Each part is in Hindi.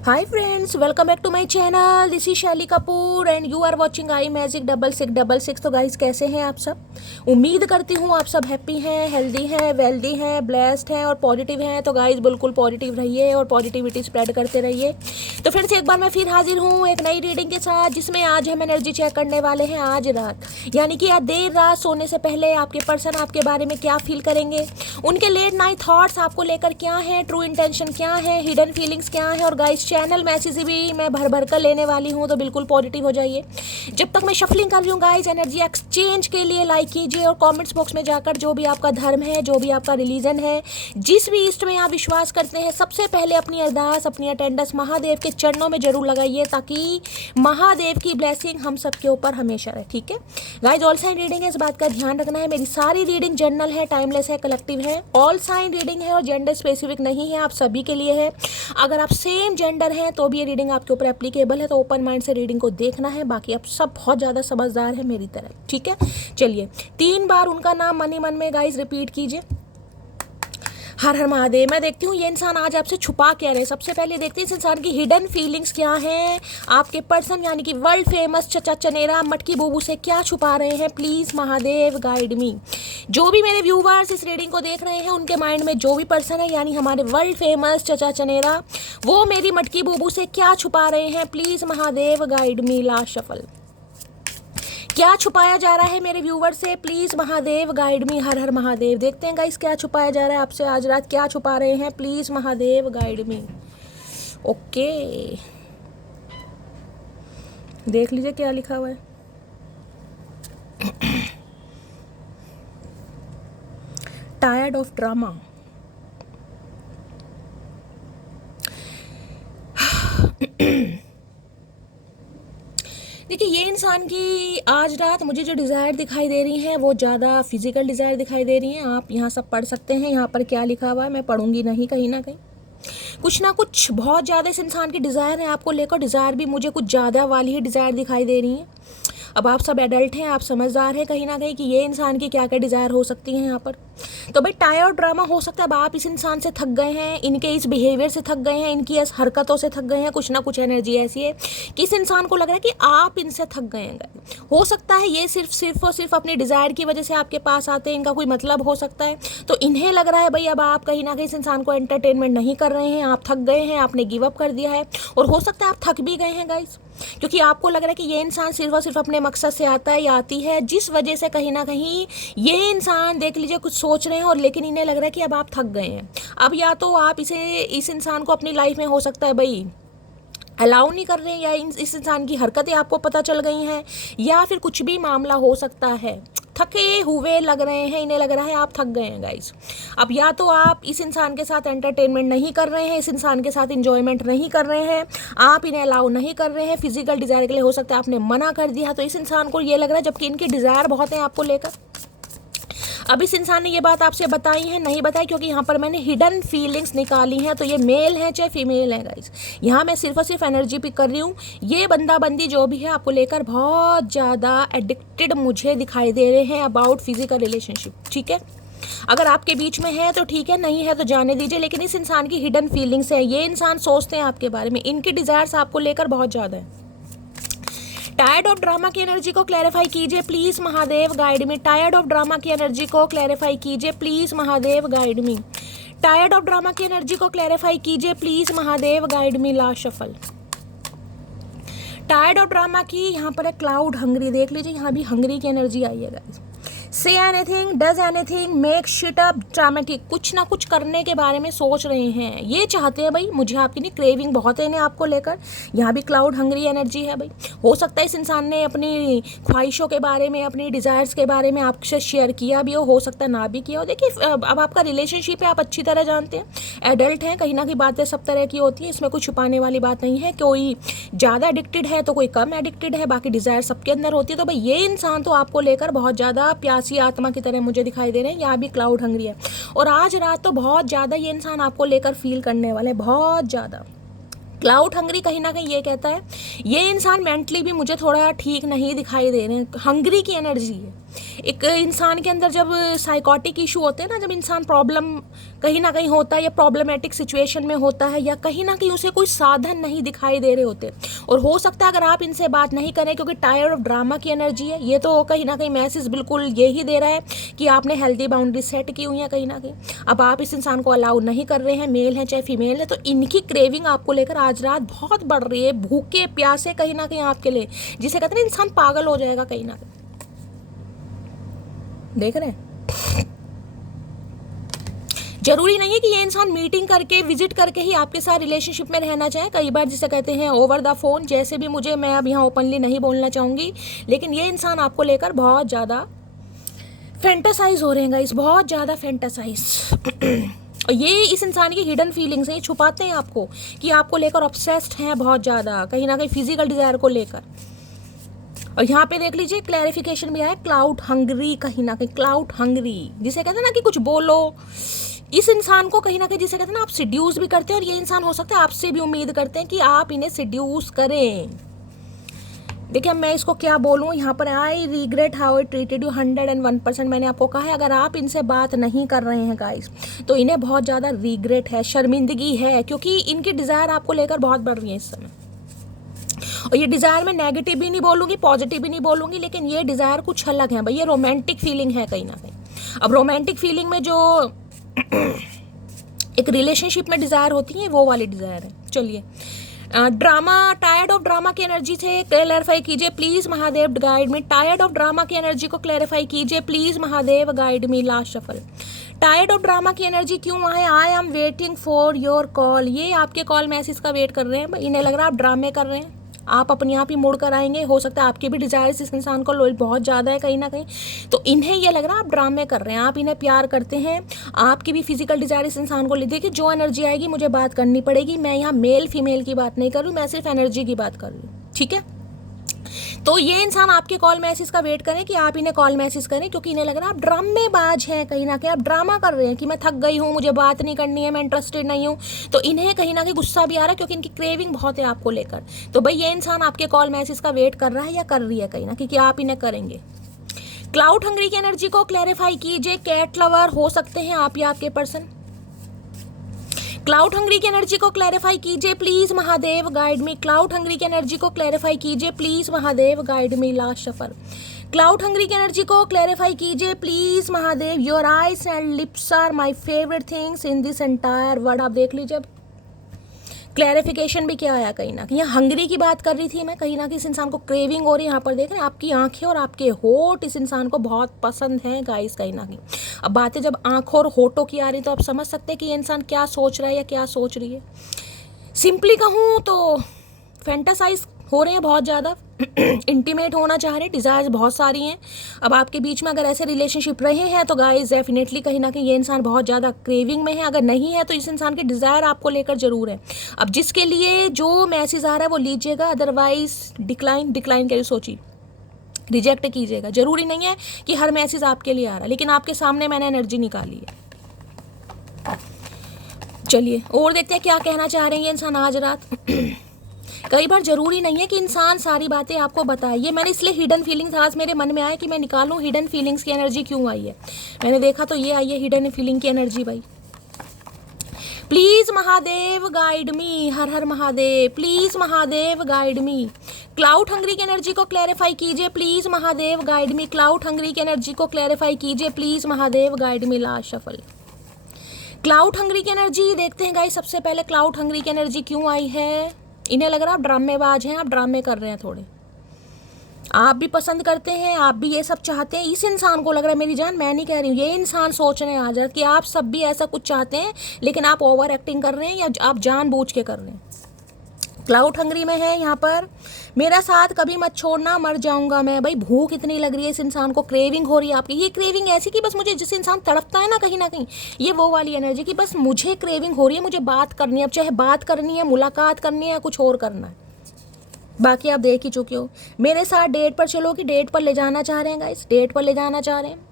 Hi friends, welcome back to my channel. This is Shaili Kapoor and you are watching I magic 6666। तो गाइस, कैसे हैं आप सब? उम्मीद करती हूँ आप सब हैप्पी हैं, हेल्दी हैं, वेल्दी हैं, ब्लेस्ड हैं और पॉजिटिव हैं। तो गाइस, बिल्कुल पॉजिटिव रहिए और पॉजिटिविटी स्प्रेड करते रहिए। तो फिर से एक बार मैं फिर हाजिर हूँ एक नई रीडिंग के साथ, जिसमें आज हम एनर्जी चेक करने वाले हैं आज रात, यानी कि आज देर रात सोने से पहले आपके पर्सन आपके बारे में क्या फील करेंगे, उनके लेट नाइट थॉट्स आपको लेकर क्या है, ट्रू इंटेंशन क्या है, हिडन फीलिंग्स क्या है। और गाइस, चैनल मैसेज भी मैं भर भर कर लेने वाली हूँ, तो बिल्कुल पॉजिटिव हो जाइए। जब तक मैं शफलिंग कर रही हूँ गाइस, एनर्जी एक्सचेंज के लिए लाइक कीजिए और कमेंट्स बॉक्स में जाकर जो भी आपका धर्म है, जो भी आपका रिलीजन है, जिस भी इष्ट में आप विश्वास करते हैं, सबसे पहले अपनी अरदास, अपनी अटेंडेंस महादेव के चरणों में जरूर लगाइए, ताकि महादेव की ब्लेसिंग हम सबके ऊपर हमेशा रहे। ठीक है गाइस, ऑल साइन रीडिंग है, इस बात का ध्यान रखना है। मेरी सारी रीडिंग जनरल है, टाइमलेस है, कलेक्टिव है। ऑल साइन रीडिंग है और जेंडर स्पेसिफिक नहीं है, आप सभी के लिए है। अगर आप सेम जेंडर हैं तो भी ये रीडिंग आपके ऊपर एप्लीकेबल है, तो ओपन माइंड से रीडिंग को देखना है। बाकी आप सब बहुत ज़्यादा समझदार है मेरी तरह। ठीक है, चलिए 3 बार उनका नाम मन ही मन में गाइस रिपीट कीजिए। हर हर महादेव। मैं देखती हूँ ये इंसान आज आपसे छुपा क्या रहे। सबसे पहले देखते हैं इस इंसान की हिडन फीलिंग्स क्या हैं। आपके पर्सन यानी कि वर्ल्ड फेमस चचा चनेरा मटकी बूबू से क्या छुपा रहे हैं। प्लीज़ महादेव गाइड मी। जो भी मेरे व्यूवर्स इस रीडिंग को देख रहे हैं, उनके माइंड में जो भी पर्सन है, यानी हमारे वर्ल्ड फेमस चचा चनेरा, वो मेरी मटकी बूबू से क्या छुपा रहे हैं। Please Mahadev guide me. Last shuffle. क्या छुपाया जा रहा है मेरे व्यूवर से, प्लीज़ महादेव गाइड मी। हर हर महादेव। देखते हैं गाइस क्या छुपाया जा रहा है आपसे आज रात, क्या छुपा रहे हैं। Please Mahadev guide me. Okay, देख लीजिए क्या लिखा हुआ है। Tired of drama. देखिए, ये इंसान की आज रात मुझे जो डिज़ायर दिखाई दे रही हैं, वो ज़्यादा फिजिकल डिज़ायर दिखाई दे रही हैं। आप यहाँ सब पढ़ सकते हैं, यहाँ पर क्या लिखा हुआ है मैं पढ़ूंगी नहीं, कहीं ना कहीं कुछ ना कुछ बहुत ज़्यादा इस इंसान की डिज़ायर है आपको लेकर। डिज़ायर भी मुझे कुछ ज़्यादा वाली ही डिज़ायर दिखाई दे रही है। अब आप सब एडल्ट हैं, आप समझदार हैं कहीं ना कहीं कि ये इंसान की क्या क्या डिज़ायर हो सकती हैं यहाँ पर। तो भाई, टायर ड्रामा हो सकता है। अब आप इस इंसान से थक गए हैं, इनके इस बिहेवियर से थक गए हैं, इनकी इस हरकतों से थक गए हैं। कुछ ना कुछ एनर्जी ऐसी है कि इस इंसान को लग रहा है कि आप इनसे थक गए हैं। हो सकता है ये सिर्फ और सिर्फ अपनी डिज़ायर की वजह से आपके पास आते हैं, इनका कोई मतलब हो सकता है। तो इन्हें लग रहा है भाई, अब आप कहीं ना कहीं इस इंसान को एंटरटेनमेंट नहीं कर रहे हैं, आप थक गए हैं, आपने गिव अप कर दिया है। और हो सकता है आप थक भी गए हैं गाइस, क्योंकि आपको लग रहा है कि ये इंसान सिर्फ और सिर्फ अपने मकसद से आता है या आती है, जिस वजह से कहीं ना कहीं ये इंसान देख लीजिए कुछ सोच रहे हैं, और लेकिन इन्हें लग रहा है कि अब आप थक गए हैं। अब या तो आप इस इंसान को अपनी लाइफ में हो सकता है भाई अलाउ नहीं कर रहे हैं, या इस इंसान की हरकतें आपको पता चल गई हैं, या फिर कुछ भी मामला हो सकता है। थके हुए लग रहे हैं, इन्हें लग रहा है आप थक गए हैं गाइस। अब या तो आप इस इंसान के साथ एंटरटेनमेंट नहीं कर रहे हैं, इस इंसान के साथ इंजॉयमेंट नहीं कर रहे हैं, आप इन्हें अलाउ नहीं कर रहे हैं फिजिकल डिज़ायर के लिए। हो सकता है आपने मना कर दिया, तो इस इंसान को ये लग रहा है, जबकि इनकी डिज़ायर बहुत है आपको लेकर। अब इस इंसान ने ये बात आपसे बताई है नहीं बताई, क्योंकि यहाँ पर मैंने हिडन फीलिंग्स निकाली हैं। तो ये मेल है चाहे फीमेल है गाइस, यहाँ मैं सिर्फ और सिर्फ एनर्जी पिक कर रही हूँ। ये बंदा बंदी जो भी है आपको लेकर बहुत ज़्यादा एडिक्टेड मुझे दिखाई दे रहे हैं अबाउट फिजिकल रिलेशनशिप। ठीक है, अगर आपके बीच में है तो ठीक है, नहीं है तो जाने दीजिए। लेकिन इस इंसान की हिडन फीलिंग्स है, ये इंसान सोचते हैं आपके बारे में, इनकी डिज़ायर्स आपको लेकर बहुत ज़्यादा है। टायर्ड ऑफ ड्रामा की एनर्जी को क्लैरिफाई कीजिए please Mahadev guide me. Tired of drama की एनर्जी को क्लैरिफाई कीजिए please Mahadev guide me. Tired of drama की एनर्जी को क्लैरिफाई कीजिए please Mahadev guide me. Last shuffle. Tired of drama की यहाँ पर है क्लाउड हंगरी। देख लीजिए, यहाँ भी हंगरी की एनर्जी आई है guys. Say anything, does anything, make shit up, dramatic. कुछ ना कुछ करने के बारे में सोच रहे हैं, ये चाहते हैं भाई मुझे आपकी नहीं, क्रेविंग बहुत है इन्हें आपको लेकर। यहाँ भी क्लाउड हंगरी एनर्जी है भाई। हो सकता है इस इंसान ने अपनी ख्वाहिशों के बारे में, अपनी डिज़ायर्स के बारे में आपसे शेयर किया भी हो सकता है ना भी किया हो। देखिए, अब आपका रिलेशनशिप है, आप अच्छी तरह जानते हैं, एडल्ट हैं, कहीं ना कहीं बातें सब तरह की होती हैं, इसमें कोई छुपाने वाली बात नहीं है। कोई ज़्यादा एडिक्टेड है तो कोई कम एडिक्टेड है, बाकी डिज़ायर सबके अंदर होती है। तो भाई, ये इंसान तो आपको लेकर बहुत ज़्यादा प्यासी आत्मा की तरह मुझे दिखाई दे रहे हैं। यहाँ भी क्लाउड हंगरी है, और आज रात तो बहुत ज़्यादा ये इंसान आपको लेकर फील करने वाले, बहुत ज़्यादा। क्लाउड हंगरी कहीं ना कहीं ये कहता है ये इंसान मेंटली भी मुझे थोड़ा ठीक नहीं दिखाई दे रहे हैं। हंगरी की एनर्जी है, एक इंसान के अंदर जब साइकोटिक इशू होते हैं ना, जब इंसान प्रॉब्लम कहीं ना कहीं होता है या प्रॉब्लमेटिक सिचुएशन में होता है या कहीं ना कहीं उसे कोई साधन नहीं दिखाई दे रहे होते, और हो सकता है अगर आप इनसे बात नहीं करें क्योंकि टायर्ड ऑफ ड्रामा की एनर्जी है, ये तो कहीं ना कहीं मैसेज बिल्कुल यही दे रहा है कि आपने हेल्दी बाउंड्री सेट की हुई है कहीं ना कहीं। अब आप इस इंसान को अलाउ नहीं कर रहे हैं, मेल है चाहे फीमेल है, तो इनकी क्रेविंग आपको लेकर आज रात बहुत बढ़ रही है, भूखे प्यासे कहीं ना कहीं आपके लिए, जिसे कहते हैं इंसान पागल हो जाएगा कहीं ना कहीं। देख रहे हैं, जरूरी नहीं है कि ये इंसान मीटिंग करके विजिट करके ही आपके साथ रिलेशनशिप में रहना चाहे। कई बार जिसे कहते हैं ओवर द फोन, जैसे भी मुझे, मैं अब यहाँ ओपनली नहीं बोलना चाहूँगी, लेकिन ये इंसान आपको लेकर बहुत ज़्यादा फैंटासाइज हो रहे हैं गाइस, बहुत ज़्यादा फैंटासाइज। और ये इस इंसान की हिडन फीलिंग्स हैं, ये छुपाते हैं आपको कि आपको लेकर ऑब्सेस्ड हैं बहुत ज़्यादा, कहीं ना कहीं फिजिकल डिज़ायर को लेकर। और यहाँ पे देख लीजिए क्लैरिफिकेशन भी आया, क्लाउड हंग्री, कहीं ना कहीं क्लाउड हंग्री, जिसे कहते हैं ना कि कुछ बोलो इस इंसान को, कहीं ना कहीं जिसे कहते हैं ना आप सिड्यूस भी करते हैं, और ये इंसान हो सकता है आपसे भी उम्मीद करते हैं कि आप इन्हें सिड्यूस करें। देखिए मैं इसको क्या बोलूँ यहाँ पर, I regret how I treated you 101%। मैंने आपको कहा है अगर आप इनसे बात नहीं कर रहे हैं गाइस तो इन्हें बहुत ज़्यादा रिग्रेट है, शर्मिंदगी है, क्योंकि इनकी डिज़ायर आपको लेकर बहुत बढ़ रही है इस समय। और ये डिज़ायर में नेगेटिव भी नहीं बोलूँगी, पॉजिटिव भी नहीं बोलूँगी, लेकिन ये डिज़ायर कुछ अलग है भाई, ये रोमांटिक फीलिंग है कहीं ना कहीं। अब रोमांटिक फीलिंग में जो एक रिलेशनशिप में डिज़ायर होती है वो वाली डिज़ायर है। चलिए ड्रामा, टायर्ड ऑफ ड्रामा की एनर्जी से क्लैरिफाई कीजिए please Mahadev guide me. Tired of drama की एनर्जी को क्लैरिफाई कीजिए please Mahadev guide me. Last shuffle, tired of drama की एनर्जी क्यों आए? I am waiting for your call, ये आपके कॉल मैसेज का वेट कर रहे हैं, इन्हें लग रहा है आप ड्रामे कर रहे हैं, आप अपने आप ही मुड़ कर आएंगे। हो सकता है आपके भी डिजायर्स इस इंसान को बहुत ज़्यादा है कहीं ना कहीं, तो इन्हें ये लग रहा है आप ड्रामे कर रहे हैं, आप इन्हें प्यार करते हैं, आपकी भी फिजिकल डिजायर इस इंसान को ले। देखिए जो एनर्जी आएगी मुझे बात करनी पड़ेगी, मैं यहाँ मेल फीमेल की बात नहीं कर रही हूँ, मैं सिर्फ एनर्जी की बात कर रही हूँ, ठीक है। तो ये इंसान आपके कॉल मैसेज का वेट करें कि आप इन्हें कॉल मैसेज करें, क्योंकि इन्हें लग रहा है आप ड्रामेबाज हैं कहीं ना कहीं, आप ड्रामा कर रहे हैं कि मैं थक गई हूँ, मुझे बात नहीं करनी है, मैं इंटरेस्टेड नहीं हूँ। तो इन्हें कहीं ना कहीं गुस्सा भी आ रहा है क्योंकि इनकी क्रेविंग बहुत है आपको लेकर। तो भाई ये इंसान आपके कॉल मैसेज का वेट कर रहा है या कर रही है कहीं ना, क्योंकि आप इन्हें करेंगे। क्लाउड हंग्री की एनर्जी को क्लैरिफाई कीजिए, कैट लवर हो सकते हैं आप या आपके पर्सन। क्लाउड हंग्री की एनर्जी को क्लैरिफाई कीजिए please Mahadev guide me. Cloud hungry की एनर्जी को क्लैरिफाई कीजिए please Mahadev guide me. Last shuffle, cloud hungry की एनर्जी को क्लैरिफाई कीजिए please Mahadev. Your eyes and lips are my favourite things in this entire word. आप देख लीजिए क्लैरिफिकेशन भी क्या आया कहीं ना कहीं। यहाँ हंगरी की बात कर रही थी मैं, कहीं ना कहीं इस इंसान को क्रेविंग हो रही है। यहाँ पर देख रहे हैं आपकी आंखें और आपके होठ इस इंसान को बहुत पसंद है गाइस कहीं ना कहीं। अब बातें जब आंखों और होठों की आ रही तो आप समझ सकते हैं कि ये इंसान क्या सोच रहा है या क्या सोच रही है। सिंपली कहूँ तो फैंटासाइज हो रहे हैं बहुत ज़्यादा, इंटीमेट होना चाह रहे हैं, डिज़ायर्स बहुत सारी हैं। अब आपके बीच में अगर ऐसे रिलेशनशिप रहे हैं तो गाइस डेफिनेटली कहीं ना कहीं ये इंसान बहुत ज़्यादा क्रेविंग में है। अगर नहीं है तो इस इंसान के डिज़ायर आपको लेकर ज़रूर है। अब जिसके लिए जो मैसेज आ रहा है वो लीजिएगा, अदरवाइज डिक्लाइन के लिए सोचिए, रिजेक्ट कीजिएगा। ज़रूरी नहीं है कि हर मैसेज आपके लिए आ रहा है, लेकिन आपके सामने मैंने एनर्जी निकाली है। चलिए और देखते हैं क्या कहना चाह रहे हैं ये इंसान आज रात। कई बार ज़रूरी नहीं है कि इंसान सारी बातें आपको बताए। ये मैंने इसलिए हिडन फीलिंग्स आज मेरे मन में आया कि मैं निकालूं हिडन फीलिंग्स की एनर्जी क्यों आई है। मैंने देखा तो ये आई है हिडन फीलिंग की एनर्जी। भाई please Mahadev guide me, her her Mahadev, please Mahadev guide me. Cloud hungry की एनर्जी को क्लैरिफाई कीजिए please Mahadev guide me. Cloud hungry की एनर्जी को क्लैरिफाई कीजिए please Mahadev guide me. Last shuffle, cloud hungry की एनर्जी देखते हैं गाइस। सबसे पहले क्लाउड हंग्री की एनर्जी क्यों आई है? इन्हें लग रहा है आप ड्रामेबाज हैं, आप ड्रामे कर रहे हैं थोड़े, आप भी पसंद करते हैं, आप भी ये सब चाहते हैं। इस इंसान को लग रहा है, मेरी जान मैं नहीं कह रही हूँ, ये इंसान सोच रहे हैं आज कि आप सब भी ऐसा कुछ चाहते हैं, लेकिन आप ओवर एक्टिंग कर रहे हैं या आप जानबूझ के कर रहे हैं। क्लाउड हंग्री में है यहाँ पर, मेरा साथ कभी मत छोड़ना, मर जाऊंगा मैं। भाई भूख इतनी लग रही है इस इंसान को, क्रेविंग हो रही है आपकी। ये क्रेविंग ऐसी कि बस मुझे, जिस इंसान तड़पता है ना कहीं ये वो वाली एनर्जी कि बस मुझे क्रेविंग हो रही है, मुझे बात करनी है। अब चाहे बात करनी है, मुलाकात करनी है या कुछ और करना है, बाकी आप देख ही चुके हो। मेरे साथ डेट पर चलो कि डेट पर ले जाना चाह रहे हैं गाइस, डेट पर ले जाना चाह रहे हैं।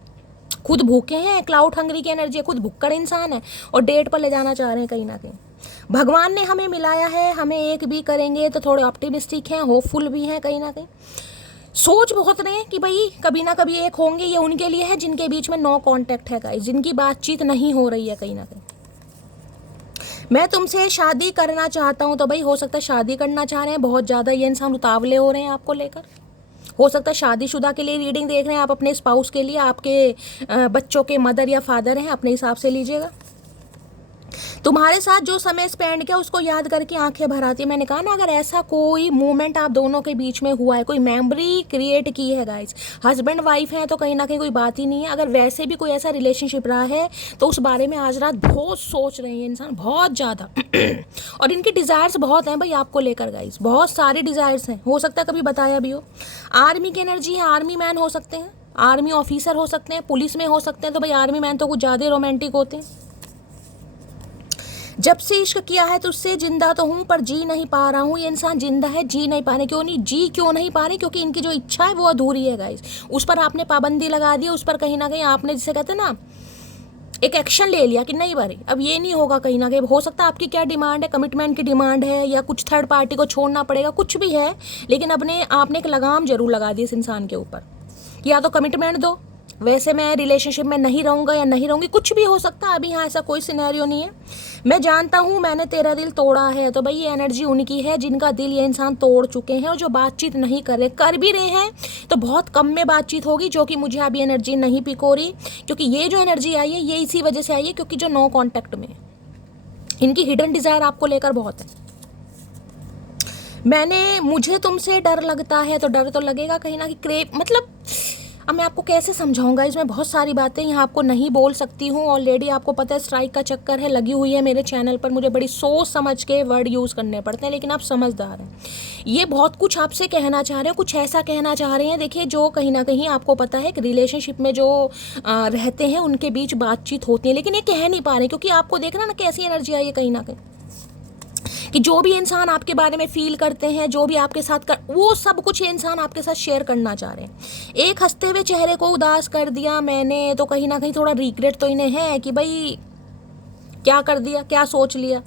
खुद भूखे हैं, क्लाउड हंग्री की एनर्जी है, खुद भुक्कड़ इंसान है और डेट पर ले जाना चाह रहे हैं कहीं ना कहीं। भगवान ने हमें मिलाया है, हमें एक भी करेंगे, तो थोड़े ऑप्टिमिस्टिक हैं, होपफुल भी हैं कहीं ना कहीं। सोच बहुत रहे हैं कि भाई कभी ना कभी एक होंगे। ये उनके लिए है जिनके बीच में नो कांटेक्ट है गाइस, जिनकी बातचीत नहीं हो रही है कहीं ना कहीं। मैं तुमसे शादी करना चाहता हूँ, तो भाई हो सकता है शादी करना चाह रहे हैं, बहुत ज़्यादा ये इंसान उतावले हो रहे हैं आपको लेकर। हो सकता है शादीशुदा के लिए रीडिंग देख रहे हैं आप, अपने स्पाउस के लिए, आपके बच्चों के मदर या फादर हैं, अपने हिसाब से लीजिएगा। तुम्हारे साथ जो समय स्पेंड किया उसको याद करके आंखें भर आती है। मैंने कहा ना, अगर ऐसा कोई मोमेंट आप दोनों के बीच में हुआ है, कोई मेमोरी क्रिएट की है गाइस, हस्बैंड वाइफ है तो कहीं ना कहीं कोई बात ही नहीं है। अगर वैसे भी कोई ऐसा रिलेशनशिप रहा है तो उस बारे में आज रात बहुत सोच रहे हैं इंसान, बहुत ज़्यादा। और इनकी डिज़ायर्स बहुत हैं भाई आपको लेकर गाइस, बहुत सारी डिज़ायर्स हैं, हो सकता है कभी बताया भी हो। आर्मी की एनर्जी है, आर्मी मैन हो सकते हैं, आर्मी ऑफिसर हो सकते हैं, पुलिस में हो सकते हैं। तो भाई आर्मी मैन तो कुछ ज़्यादा रोमांटिक होते हैं। जब से इश्क किया है तो उससे जिंदा तो हूँ पर जी नहीं पा रहा हूँ। ये इंसान जिंदा है, जी नहीं पा रहे। क्यों नहीं जी, क्यों नहीं पा रहे? क्योंकि इनकी जो इच्छा है वो अधूरी है गाइस। उस पर आपने पाबंदी लगा दी, उस पर कहीं ना कहीं आपने, जिसे कहते हैं ना, एक एक्शन ले लिया कि नहीं भाई अब ये नहीं होगा। कहीं ना कहीं हो सकता है आपकी क्या डिमांड है, कमिटमेंट की डिमांड है, या कुछ थर्ड पार्टी को छोड़ना पड़ेगा, कुछ भी है। लेकिन अपने आपने एक लगाम जरूर लगा दी इस इंसान के ऊपर, या तो कमिटमेंट दो, वैसे मैं रिलेशनशिप में नहीं रहूँगा या नहीं रहूँगी, कुछ भी हो सकता है। अभी यहाँ ऐसा कोई सिनेरियो नहीं है। मैं जानता हूँ मैंने तेरा दिल तोड़ा है। तो भाई ये एनर्जी उनकी है जिनका दिल ये इंसान तोड़ चुके हैं, और जो बातचीत नहीं कर रहे, कर भी रहे हैं तो बहुत कम में बातचीत होगी, जो कि मुझे अभी एनर्जी नहीं पिक हो रही। क्योंकि ये जो एनर्जी आई है ये इसी वजह से आई है क्योंकि जो नो कॉन्टैक्ट में इनकी हिडन डिज़ायर आपको लेकर बहुत है। मुझे तुमसे डर लगता है, तो डर तो लगेगा कहीं ना कहीं, क्रेव मतलब, अब मैं आपको कैसे समझाऊंगा, इसमें बहुत सारी बातें यहाँ आपको नहीं बोल सकती हूँ। ऑलरेडी आपको पता है स्ट्राइक का चक्कर है, लगी हुई है मेरे चैनल पर। मुझे बड़ी सोच समझ के वर्ड यूज़ करने पड़ते हैं, लेकिन आप समझदार हैं। ये बहुत कुछ आपसे कहना चाह रहे हैं, कुछ ऐसा कहना चाह रहे हैं। देखिए, जो कहीं ना कहीं आपको पता है कि रिलेशनशिप में जो रहते हैं उनके बीच बातचीत होती है, लेकिन ये कह नहीं पा रहे, क्योंकि आपको देखना ना कैसी एनर्जी आई है कहीं ना कहीं, कि जो भी इंसान आपके बारे में फील करते हैं, जो भी आपके साथ कर, वो सब कुछ ये इंसान आपके साथ शेयर करना चाह रहे हैं। एक हंसते हुए चेहरे को उदास कर दिया मैंने, तो कहीं ना कहीं थोड़ा रिग्रेट तो इन्हें है कि भाई क्या कर दिया, क्या सोच लिया।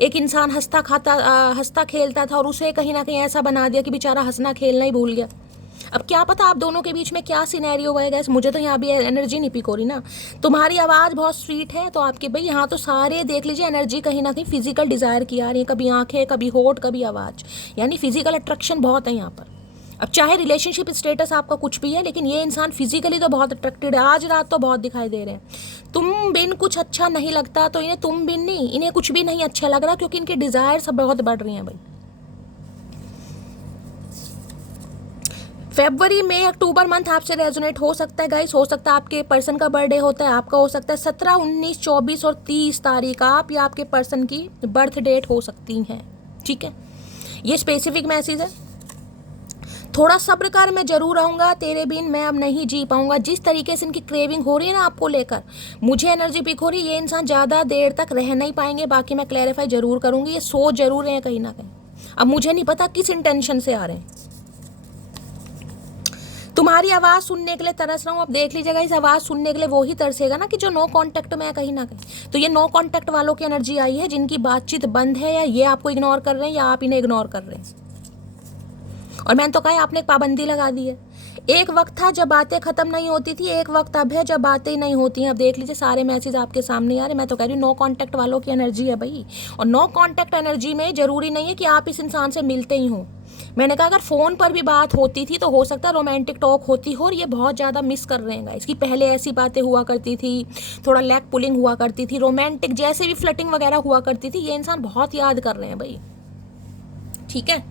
एक इंसान हंसता खेलता था और उसे कहीं ना कहीं ऐसा बना दिया कि बेचारा हंसना खेलना ही भूल गया। अब क्या पता आप दोनों के बीच में क्या सिनेरियो हुआ है गैस, मुझे तो यहाँ भी एनर्जी नहीं पिक हो रही ना। तुम्हारी आवाज़ बहुत स्वीट है, तो आपके भाई यहाँ तो सारे देख लीजिए एनर्जी कहीं ना कहीं फिजिकल डिज़ायर की आ रही है, कभी आंखें, कभी होठ, कभी आवाज़, यानी फिजिकल अट्रैक्शन बहुत है यहाँ पर। अब चाहे रिलेशनशिप स्टेटस आपका कुछ भी है, लेकिन ये इंसान फिजिकली तो बहुत अट्रैक्टेड है, आज रात तो बहुत दिखाई दे रहे हैं। तुम बिन कुछ अच्छा नहीं लगता, तो इन्हें तुम बिन नहीं, इन्हें कुछ भी नहीं अच्छा लग रहा, क्योंकि इनके डिज़ायर सब बहुत बढ़ रही हैं भाई। फरवरी में अक्टूबर मंथ आपसे रेजोनेट हो सकता है गाइस। हो सकता है आपके पर्सन का बर्थडे होता है, आपका हो सकता है 17, 19, 24 और 30 तारीख आप या आपके पर्सन की बर्थ डेट हो सकती हैं, ठीक है। ये स्पेसिफिक मैसेज है। थोड़ा सब्र कर, मैं जरूर आऊँगा, तेरे बिन मैं अब नहीं जी पाऊँगा। जिस तरीके से इनकी क्रेविंग हो रही है ना आपको लेकर, मुझे एनर्जी पिक हो रही है, ये इंसान ज़्यादा देर तक रह नहीं पाएंगे। बाकी मैं क्लैरिफाई जरूर करूँगी, ये सोच जरूर रहे हैं कहीं ना कहीं। अब मुझे नहीं पता किस इंटेंशन से आ रहे हैं। तुम्हारी आवाज़ सुनने के लिए तरस रहा हूँ। अब देख लीजिएगा, इस आवाज़ सुनने के लिए वो ही तरसेगा ना कि जो नो कांटेक्ट में है कहीं ना कहीं। तो ये नो कांटेक्ट वालों की एनर्जी आई है जिनकी बातचीत बंद है, या ये आपको इग्नोर कर रहे हैं या आप इन्हें इग्नोर कर रहे हैं। और मैंने तो कहा आपने एक पाबंदी लगा दी है। एक वक्त था जब बातें खत्म नहीं होती थी, एक वक्त अब है जब बातें ही नहीं होती हैं। अब देख लीजिए सारे मैसेज आपके सामने आ रहे। मैं तो कह रही हूँ नो कांटेक्ट वालों की एनर्जी है भाई। और नो कांटेक्ट एनर्जी में जरूरी नहीं है कि आप इस इंसान से मिलते ही हों। मैंने कहा अगर फ़ोन पर भी बात होती थी तो हो सकता है रोमांटिक टॉक होती हो, और ये बहुत ज़्यादा मिस कर रहे हैं इसकी। पहले ऐसी बातें हुआ करती थी, थोड़ा लैग पुलिंग हुआ करती थी, रोमांटिक जैसे भी फ्लटिंग वगैरह हुआ करती थी, ये इंसान बहुत याद कर रहे हैं भाई, ठीक है।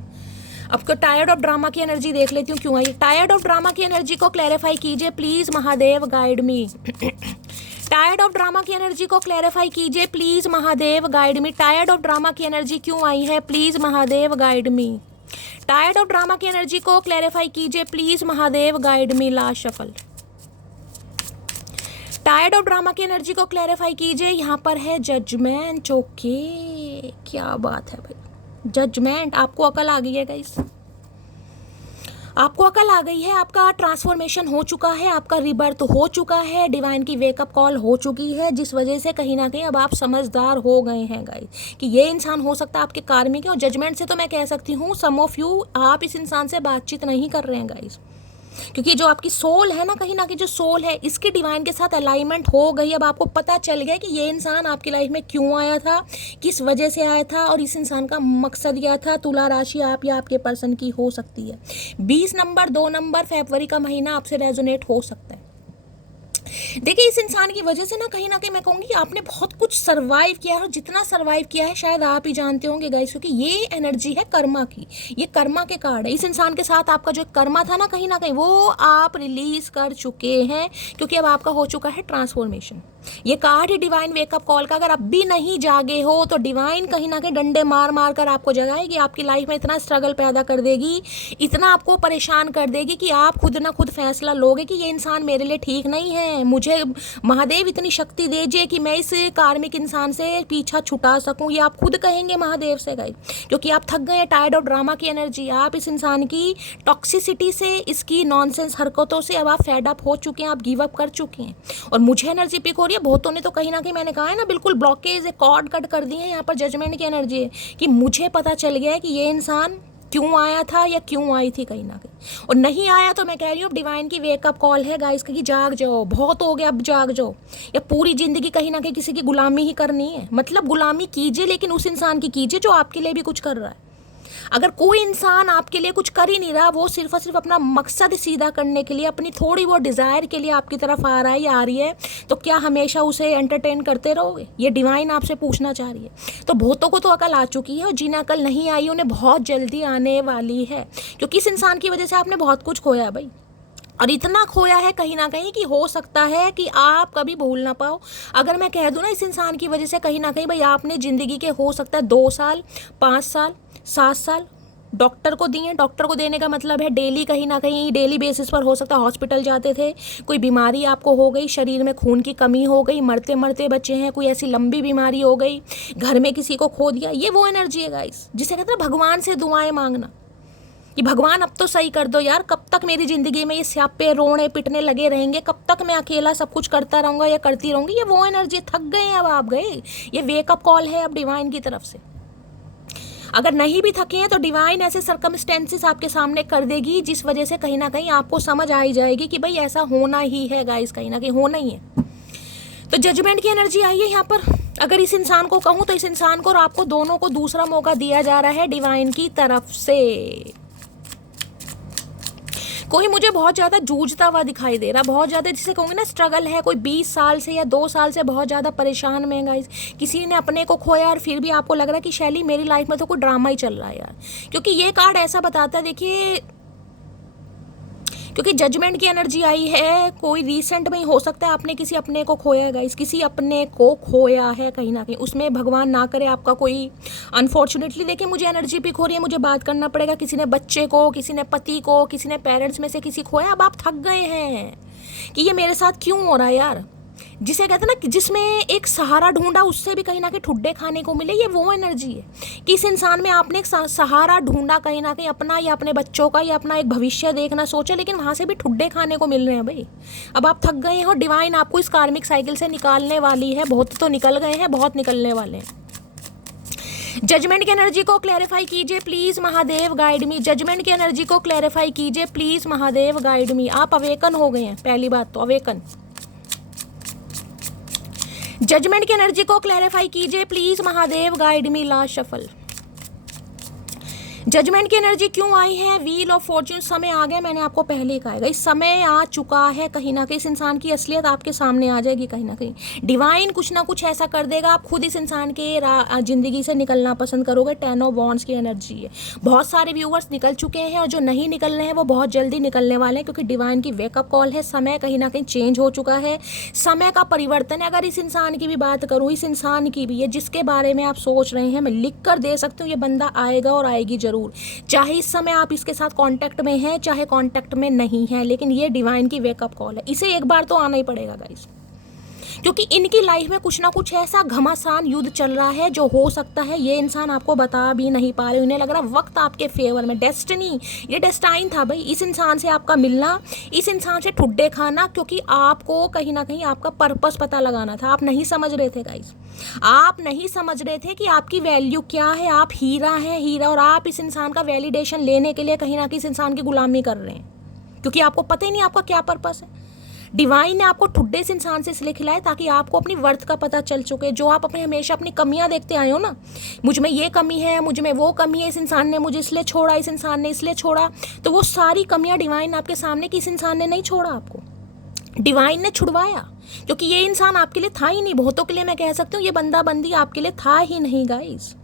अब तो टायर्ड ऑफ ड्रामा की एनर्जी देख लेती हूँ क्यों आई। टायर्ड ऑफ ड्रामा की एनर्जी को क्लैरिफाई कीजिए please, Mahadev guide me. Tired of drama की एनर्जी को क्लैरिफाई कीजिए please, Mahadev guide me. Tired of drama की एनर्जी क्यों आई है, please Mahadev guide me. Tired of drama की एनर्जी को क्लैरिफाई कीजिए please, Mahadev guide me. Last shuffle. Tired of drama की एनर्जी को क्लैरिफाई कीजिए। यहाँ पर है जजमेंट। ओके, क्या बात है भाई, जजमेंट। आपको अकल आ गई है गाइस, आपको अकल आ गई है। आपका ट्रांसफॉर्मेशन हो चुका है, आपका रिबर्थ हो चुका है, डिवाइन की वेकअप कॉल हो चुकी है, जिस वजह से कहीं ना कहीं अब आप समझदार हो गए हैं गाइस कि ये इंसान हो सकता है आपके कार्मिक है। और जजमेंट से तो मैं कह सकती हूँ सम ऑफ यू आप इस इंसान से बातचीत नहीं कर रहे हैं गाइस, क्योंकि जो आपकी सोल है ना, कहीं ना कहीं जो सोल है इसकी डिवाइन के साथ अलाइनमेंट हो गई। अब आपको पता चल गया कि ये इंसान आपकी लाइफ में क्यों आया था, किस वजह से आया था, और इस इंसान का मकसद क्या था। तुला राशि आप या आपके पर्सन की हो सकती है। 20 नंबर 2 नंबर फरवरी का महीना आपसे रेजोनेट हो सकता है। देखिए, इस इंसान की वजह से ना कहीं मैं कहूँगी आपने बहुत कुछ सर्वाइव किया है, और जितना सर्वाइव किया है शायद आप ही जानते होंगे गाइस, क्योंकि ये एनर्जी है कर्मा की, ये कर्मा के कार्ड है। इस इंसान के साथ आपका जो कर्मा था ना कहीं वो आप रिलीज कर चुके हैं, क्योंकि अब आपका हो चुका है ट्रांसफॉर्मेशन। ये कार्ड है डिवाइन वेकअप कॉल का। अगर अब भी नहीं जागे हो तो डिवाइन कहीं ना कहीं डंडे मार मार कर आपको जगाएगी, आपकी लाइफ में इतना स्ट्रगल पैदा कर देगी, इतना आपको परेशान कर देगी कि आप खुद ना खुद फैसला लोगे कि ये इंसान मेरे लिए ठीक नहीं है। मुझे महादेव इतनी शक्ति दीजिए कि मैं इस कार्मिक इंसान से पीछा छुटा सकूं। ये आप खुद कहेंगे महादेव से गाइस, क्योंकि आप थक गए, टायर्ड और ड्रामा की एनर्जी, आप इस इंसान की टॉक्सिसिटी से, इसकी नॉनसेंस हरकतों से अब आप फेड अप हो चुके हैं, आप गिव अप कर चुके हैं। और मुझे एनर्जी पिक हो रही है, बहुतों ने तो कहीं ना कहीं मैंने कहा है ना बिल्कुल ब्लॉकेज, कॉर्ड कट कर दिए हैं। यहाँ पर जजमेंट की एनर्जी है कि मुझे पता चल गया है कि ये इंसान क्यों आया था या क्यों आई थी कहीं ना कहीं, और नहीं आया तो मैं कह रही हूँ डिवाइन की वेकअप कॉल है गाइस कि जाग जाओ, बहुत हो गया, अब जाग जाओ। या पूरी जिंदगी कहीं ना कहीं किसी की गुलामी ही करनी है, मतलब गुलामी कीजिए लेकिन उस इंसान की कीजिए जो आपके लिए भी कुछ कर रहा है। अगर कोई इंसान आपके लिए कुछ कर ही नहीं रहा, वो सिर्फ और सिर्फ अपना मकसद सीधा करने के लिए, अपनी थोड़ी वो डिज़ायर के लिए आपकी तरफ आ रहा है या आ रही है, तो क्या हमेशा उसे एंटरटेन करते रहोगे? ये डिवाइन आपसे पूछना चाह रही है। तो बहुतों को तो अकल आ चुकी है, और जिन्हें अकल नहीं आई उन्हें बहुत जल्दी आने वाली है, क्योंकि इस इंसान की वजह से आपने बहुत कुछ खोया भाई, और इतना खोया है कहीं ना कहीं कि हो सकता है कि आप कभी भूल ना पाओ। अगर मैं कह दूं ना, इस इंसान की वजह से कहीं ना कहीं भाई आपने ज़िंदगी के हो सकता है 2 साल, 5 साल, 7 साल डॉक्टर को दिए। डॉक्टर को देने का मतलब है डेली कहीं ना कहीं डेली बेसिस पर हो सकता है हॉस्पिटल जाते थे, कोई बीमारी आपको हो गई, शरीर में खून की कमी हो गई, मरते मरते बचे हैं, कोई ऐसी लंबी बीमारी हो गई, घर में किसी को खो दिया। ये वो एनर्जी है गाइस जिसे कहते हैं भगवान से दुआएं मांगना कि भगवान अब तो सही कर दो यार, कब तक मेरी ज़िंदगी में ये स्यापे रोने पिटने लगे रहेंगे, कब तक मैं अकेला सब कुछ करता रहूँगा या करती रहूँगी। ये वो एनर्जी, थक गए हैं अब आप गए। ये वेकअप कॉल है अब डिवाइन की तरफ से। अगर नहीं भी थके हैं तो डिवाइन ऐसे सर्कमस्टेंसेस आपके सामने कर देगी जिस वजह से कहीं ना कहीं आपको समझ आ ही जाएगी कि भाई ऐसा होना ही है गाइस, कहीं ना कहीं होना ही है। तो जजमेंट की एनर्जी आई है यहाँ पर। अगर इस इंसान को कहूँ तो इस इंसान को और आपको दोनों को दूसरा मौका दिया जा रहा है डिवाइन की तरफ से। कोई मुझे बहुत ज़्यादा जूझता हुआ दिखाई दे रहा, बहुत ज़्यादा जिसे कहूँगी ना स्ट्रगल है, कोई 20 साल से या 2 साल से बहुत ज़्यादा परेशान में गाइस। किसी ने अपने को खोया और फिर भी आपको लग रहा है कि शैली मेरी लाइफ में तो कोई ड्रामा ही चल रहा है यार, क्योंकि ये कार्ड ऐसा बताता है, देखिए क्योंकि जजमेंट की एनर्जी आई है। कोई रिसेंट में ही हो सकता है आपने किसी अपने को खोया है गाइस, किसी अपने को खोया है कहीं ना कहीं, उसमें भगवान ना करे आपका कोई अनफॉर्चुनेटली, देखिए मुझे एनर्जी पिक हो रही है, मुझे बात करना पड़ेगा, किसी ने बच्चे को, किसी ने पति को, किसी ने पेरेंट्स में से किसी खोया। अब आप थक गए हैं कि ये मेरे साथ क्यों हो रहा है यार, जिसे कहते हैं ना कि जिसमें एक सहारा ढूंढा उससे भी कहीं ना कहीं ठुड्डे खाने को मिले। ये वो एनर्जी है कि इस इंसान में आपने एक सहारा ढूंढा कहीं ना कहीं, अपना या अपने बच्चों का या अपना एक भविष्य देखना सोचा, लेकिन वहाँ से भी ठुड्डे खाने को मिल रहे हैं भाई। अब आप थक गए हैं और डिवाइन आपको इस कार्मिक साइकिल से निकालने वाली है। बहुत तो निकल गए हैं, बहुत निकलने वाले हैं। जजमेंट की एनर्जी को क्लैरिफाई कीजिए please Mahadev guide me. Judgement की एनर्जी को क्लैरिफाई कीजिए प्लीज महादेव गाइड मी। आप अवेकन हो गए हैं, पहली बात तो अवेकन। जजमेंट की एनर्जी को क्लैरिफाई कीजिए please Mahadev guide me. Last shuffle. Judgement की एनर्जी क्यों आई है? Wheel of fortune. समय आ गया, मैंने आपको पहले ही कहा है इस समय आ चुका है। कहीं ना कहीं इस इंसान की असलियत आपके सामने आ जाएगी। कहीं ना कहीं डिवाइन कुछ ना कुछ ऐसा कर देगा, आप खुद इस इंसान के जिंदगी से निकलना पसंद करोगे। 10 ऑफ वॉन्ड्स की एनर्जी है। बहुत सारे व्यूअर्स निकल चुके हैं और जो नहीं निकल रहे हैं वो बहुत जल्दी निकलने वाले हैं, क्योंकि डिवाइन की वेकअप कॉल है। समय कहीं ना कहीं चेंज हो चुका है, समय का परिवर्तन है। अगर इस इंसान की भी बात करूँ, इस इंसान की भी, ये जिसके बारे में आप सोच रहे हैं, मैं लिख कर दे सकती हूँ, ये बंदा आएगा और आएगी जरूर। चाहे इस समय आप इसके साथ कांटेक्ट में हैं, चाहे कांटेक्ट में नहीं है, लेकिन ये डिवाइन की वेकअप कॉल है। इसे एक बार तो आना ही पड़ेगा गाइस, क्योंकि इनकी लाइफ में कुछ ना कुछ ऐसा घमासान युद्ध चल रहा है जो हो सकता है ये इंसान आपको बता भी नहीं पा रहे। उन्हें लग रहा वक्त आपके फेवर में, डेस्टिनी, ये डेस्टाइन था भाई इस इंसान से आपका मिलना, इस इंसान से ठुड्डे खाना, क्योंकि आपको कहीं ना कहीं आपका पर्पस पता लगाना था। आप नहीं समझ रहे थे गाइस, आप नहीं समझ रहे थे कि आपकी वैल्यू क्या है। आप हीरा हैं, हीरा, और आप इस इंसान का वैलिडेशन लेने के लिए कहीं ना कहीं इस इंसान की गुलामी कर रहे हैं। क्योंकि आपको पता ही नहीं आपका क्या पर्पस है। डिवाइन ने आपको ठुड्डे से इंसान से इसलिए खिलाया ताकि आपको अपनी वर्थ का पता चल चुके। जो आप अपने हमेशा अपनी कमियां देखते आए हो ना, मुझ में ये कमी है, मुझ में वो कमी है, इस इंसान ने मुझे इसलिए छोड़ा, इस इंसान ने इसलिए छोड़ा, तो वो सारी कमियां डिवाइन आपके सामने कि इस इंसान ने नहीं छोड़ा आपको, डिवाइन ने छुड़वाया, क्योंकि ये इंसान आपके लिए था ही नहीं। बहुतों के लिए मैं कह सकती हूँ ये बंदा बंदी आपके लिए था ही नहीं गाइस।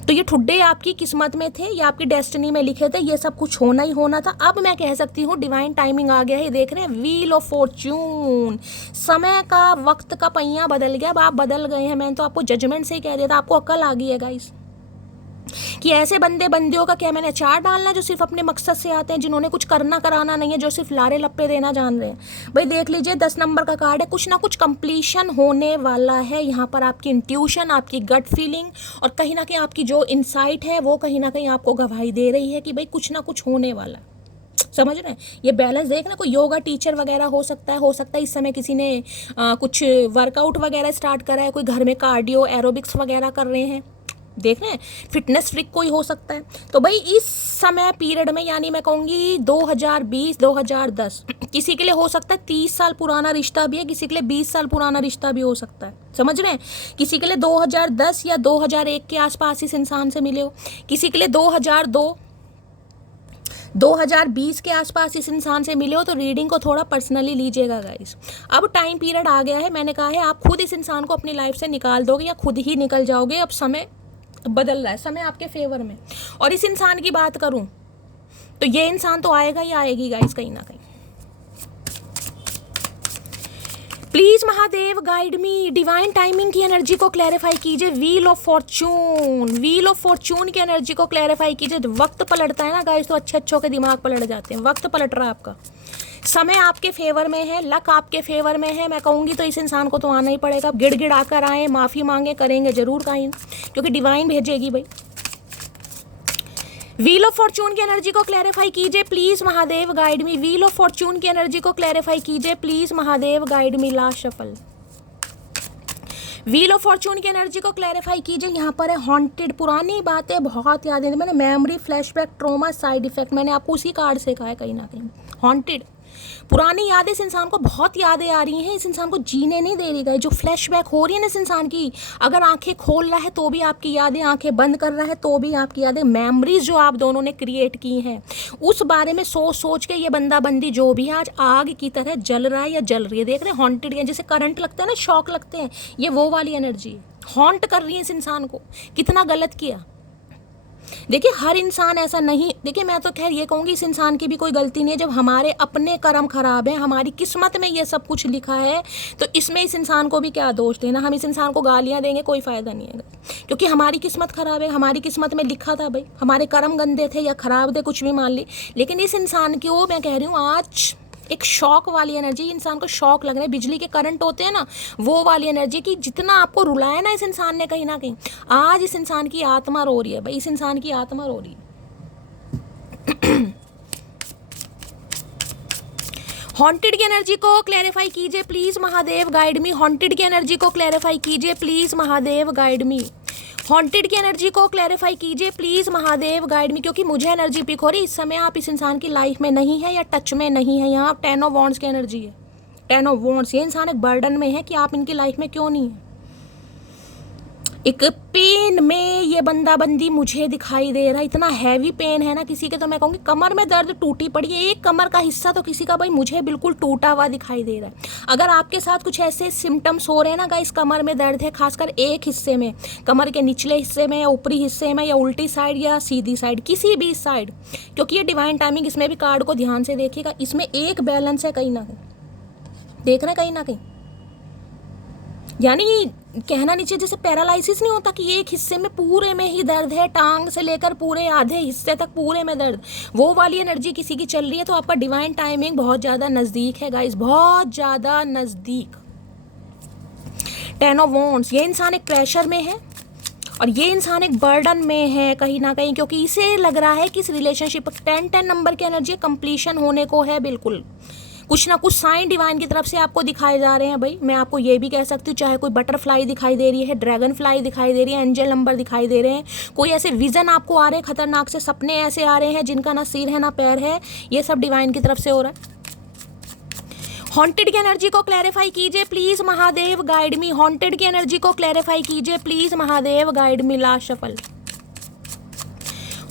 तो ये ठुड्डे आपकी किस्मत में थे, ये आपकी डेस्टिनी में लिखे थे, ये सब कुछ होना ही होना था। अब मैं कह सकती हूँ डिवाइन टाइमिंग आ गया है। देख रहे हैं व्हील ऑफ फॉर्च्यून, समय का वक्त का पहिया बदल गया। अब आप बदल गए हैं। मैंने तो आपको जजमेंट से ही कह दिया था, आपको अक्ल आ गई है गाइस कि ऐसे बंदे बंदियों का क्या मैंने अचार डालना जो सिर्फ अपने मकसद से आते हैं, जिन्होंने कुछ करना कराना नहीं है, जो सिर्फ लारे लप्पे देना जान रहे हैं। भाई देख लीजिए 10 नंबर का कार्ड है, कुछ ना कुछ कंप्लीशन होने वाला है। यहाँ पर आपकी इंट्यूशन, आपकी गट फीलिंग और कहीं ना कहीं आपकी जो इंसाइट है वो कहीं ना कहीं आपको गवाही दे रही है कि भाई कुछ ना कुछ होने वाला है। समझ रहे हैं? ये बैलेंस देखना, कोई योगा टीचर वगैरह हो सकता है इस समय किसी ने कुछ वर्कआउट वगैरह स्टार्ट करा है, कोई घर में कार्डियो एरोबिक्स वगैरह कर रहे हैं, देख रहे हैं, फिटनेस फ्रीक कोई हो सकता है। तो भाई इस समय पीरियड में, यानी मैं कहूँगी 2020-2010, किसी के लिए हो सकता है 30 साल पुराना रिश्ता भी है, किसी के लिए 20 साल पुराना रिश्ता भी हो सकता है। समझ रहे हैं? किसी के लिए 2010 या 2001 के आसपास इस इंसान से मिले हो, किसी के लिए 2020 के आसपास इस इंसान से मिले हो। तो रीडिंग को थोड़ा पर्सनली लीजिएगा गाइस। अब टाइम पीरियड आ गया है, मैंने कहा है आप खुद इस इंसान को अपनी लाइफ से निकाल दोगे या खुद ही निकल जाओगे। अब समय बदल रहा है, समय आपके फेवर में। और इस इंसान की बात करूं तो ये इंसान तो आएगा ही आएगी गाइस कहीं ना कहीं। Please Mahadev guide me, divine timing की एनर्जी को क्लैरिफाई कीजिए। व्हील ऑफ फॉर्च्यून की एनर्जी को क्लैरिफाई कीजिए। वक्त पलटता है ना गाइस तो अच्छों के दिमाग पलट जाते हैं। वक्त पलट रहा है आपका, समय आपके फेवर में है, लक आपके फेवर में है। मैं कहूँगी तो इस इंसान को तो आना ही पड़ेगा। गिड़ आकर आए, माफ़ी मांगे, करेंगे जरूर काइन, क्योंकि डिवाइन भेजेगी भाई। व्हील ऑफ फॉर्च्यून की एनर्जी को क्लैरिफाई कीजिए please Mahadev guide me. Wheel of Fortune की एनर्जी को क्लैरिफाई कीजिए please Mahadev guide me. Last shuffle, wheel of Fortune की एनर्जी को क्लैरिफाई कीजिए। यहाँ पर है हॉन्टेड, पुरानी बातें बहुत यादें, मैंने memory, flashback, trauma, side effect, मैंने आपको उसी कार्ड से कहा है कहीं ना कहीं। हॉन्टेड, पुरानी यादें, इस इंसान को बहुत यादें आ रही हैं, इस इंसान को जीने नहीं दे रही गई। जो फ्लैशबैक हो रही है ना इस इंसान की, अगर आंखें खोल रहा है तो भी आपकी यादें, आंखें बंद कर रहा है तो भी आपकी यादें, मेमोरीज जो आप दोनों ने क्रिएट की हैं उस बारे में सोच के ये बंदा बंदी जो भी है आज आग की तरह जल रहा है या जल रही है। देख रहे हैं हॉन्टेड है, जैसे करंट लगता है ना, शॉक लगते हैं, ये वो वाली एनर्जी है। हॉन्ट कर रही है इस इंसान को, कितना गलत किया। देखिए हर इंसान ऐसा नहीं, देखिए मैं तो खैर ये कहूँगी इस इंसान की भी कोई गलती नहीं है। जब हमारे अपने कर्म खराब है, हमारी किस्मत में ये सब कुछ लिखा है, तो इसमें इस इंसान को भी क्या दोष देना। हम इस इंसान को गालियाँ देंगे कोई फ़ायदा नहीं है, क्योंकि हमारी किस्मत खराब है, हमारी किस्मत में लिखा था भाई, हमारे कर्म गंदे थे या खराब थे, कुछ भी मान ली। लेकिन इस इंसान की वो मैं कह रही हूँ आज एक शॉक वाली एनर्जी, इंसान को शॉक लग रहा है, बिजली के करंट होते हैं ना वो वाली एनर्जी की। जितना आपको रुलाया ना इस इंसान ने कहीं ना कहीं, आज इस इंसान की आत्मा रो रही है भाई, इस इंसान की आत्मा रो रही है। हॉन्टेड की एनर्जी को क्लैरिफाई कीजिए please Mahadev guide me. Haunted की एनर्जी को क्लैरिफाई कीजिए please Mahadev guide me. Haunted की एनर्जी को क्लैरिफाई कीजिए प्लीज महादेव गाइड मी, क्योंकि मुझे एनर्जी पिक हो रही इस समय आप इस इंसान की लाइफ में नहीं है या टच में नहीं है। यहाँ 10 ऑफ वॉन्ड्स की एनर्जी है, 10 ऑफ वॉन्ड्स। ये इंसान एक बर्डन में है कि आप इनकी लाइफ में क्यों नहीं है। एक पेन में ये बंदा बंदी मुझे दिखाई दे रहा है, इतना हैवी पेन है ना किसी के, तो मैं कहूँगी कमर में दर्द टूटी पड़ी है, एक कमर का हिस्सा तो किसी का भाई मुझे बिल्कुल टूटा हुआ दिखाई दे रहा है। अगर आपके साथ कुछ ऐसे सिम्टम्स हो रहे हैं ना गाइस, कमर में दर्द है, खासकर एक हिस्से में, कमर के निचले हिस्से में या ऊपरी हिस्से में या उल्टी साइड या सीधी साइड, किसी भी साइड, क्योंकि ये डिवाइन टाइमिंग, इसमें भी कार्ड को ध्यान से देखिएगा, इसमें एक बैलेंस है कहीं ना कहीं, देख रहे हैं कहीं ना कहीं। यानी कहना नहीं चाहिए जैसे पैरालिसिस नहीं होता कि एक हिस्से में पूरे में ही दर्द है, टांग से लेकर पूरे आधे हिस्से तक पूरे में दर्द, वो वाली एनर्जी किसी की चल रही है। तो आपका डिवाइन टाइमिंग बहुत ज़्यादा नज़दीक है गाइस, बहुत ज़्यादा नज़दीक। 10 ऑफ वॉन्ड्स, ये इंसान एक प्रेशर में है और ये इंसान एक बर्डन में है कहीं ना कहीं, क्योंकि इसे लग रहा है कि इस रिलेशनशिप 10 नंबर की एनर्जी कंप्लीशन होने को है, बिल्कुल कुछ ना कुछ साइन डिवाइन की तरफ से आपको दिखाए जा रहे हैं भाई। मैं आपको ये भी कह सकती हूँ, चाहे कोई बटरफ्लाई दिखाई दे रही है, ड्रैगन फ्लाई दिखाई दे रही है, एंजल नंबर दिखाई दे रहे हैं, कोई ऐसे विजन आपको आ रहे हैं खतरनाक से, सपने ऐसे आ रहे हैं जिनका ना सिर है ना पैर है, ये सब डिवाइन की तरफ से हो रहा है। हॉन्टेड की एनर्जी को क्लैरिफाई कीजिए please Mahadev, guide me. Haunted की एनर्जी को क्लैरिफाई कीजिए please Mahadev, guide me. Last shuffle.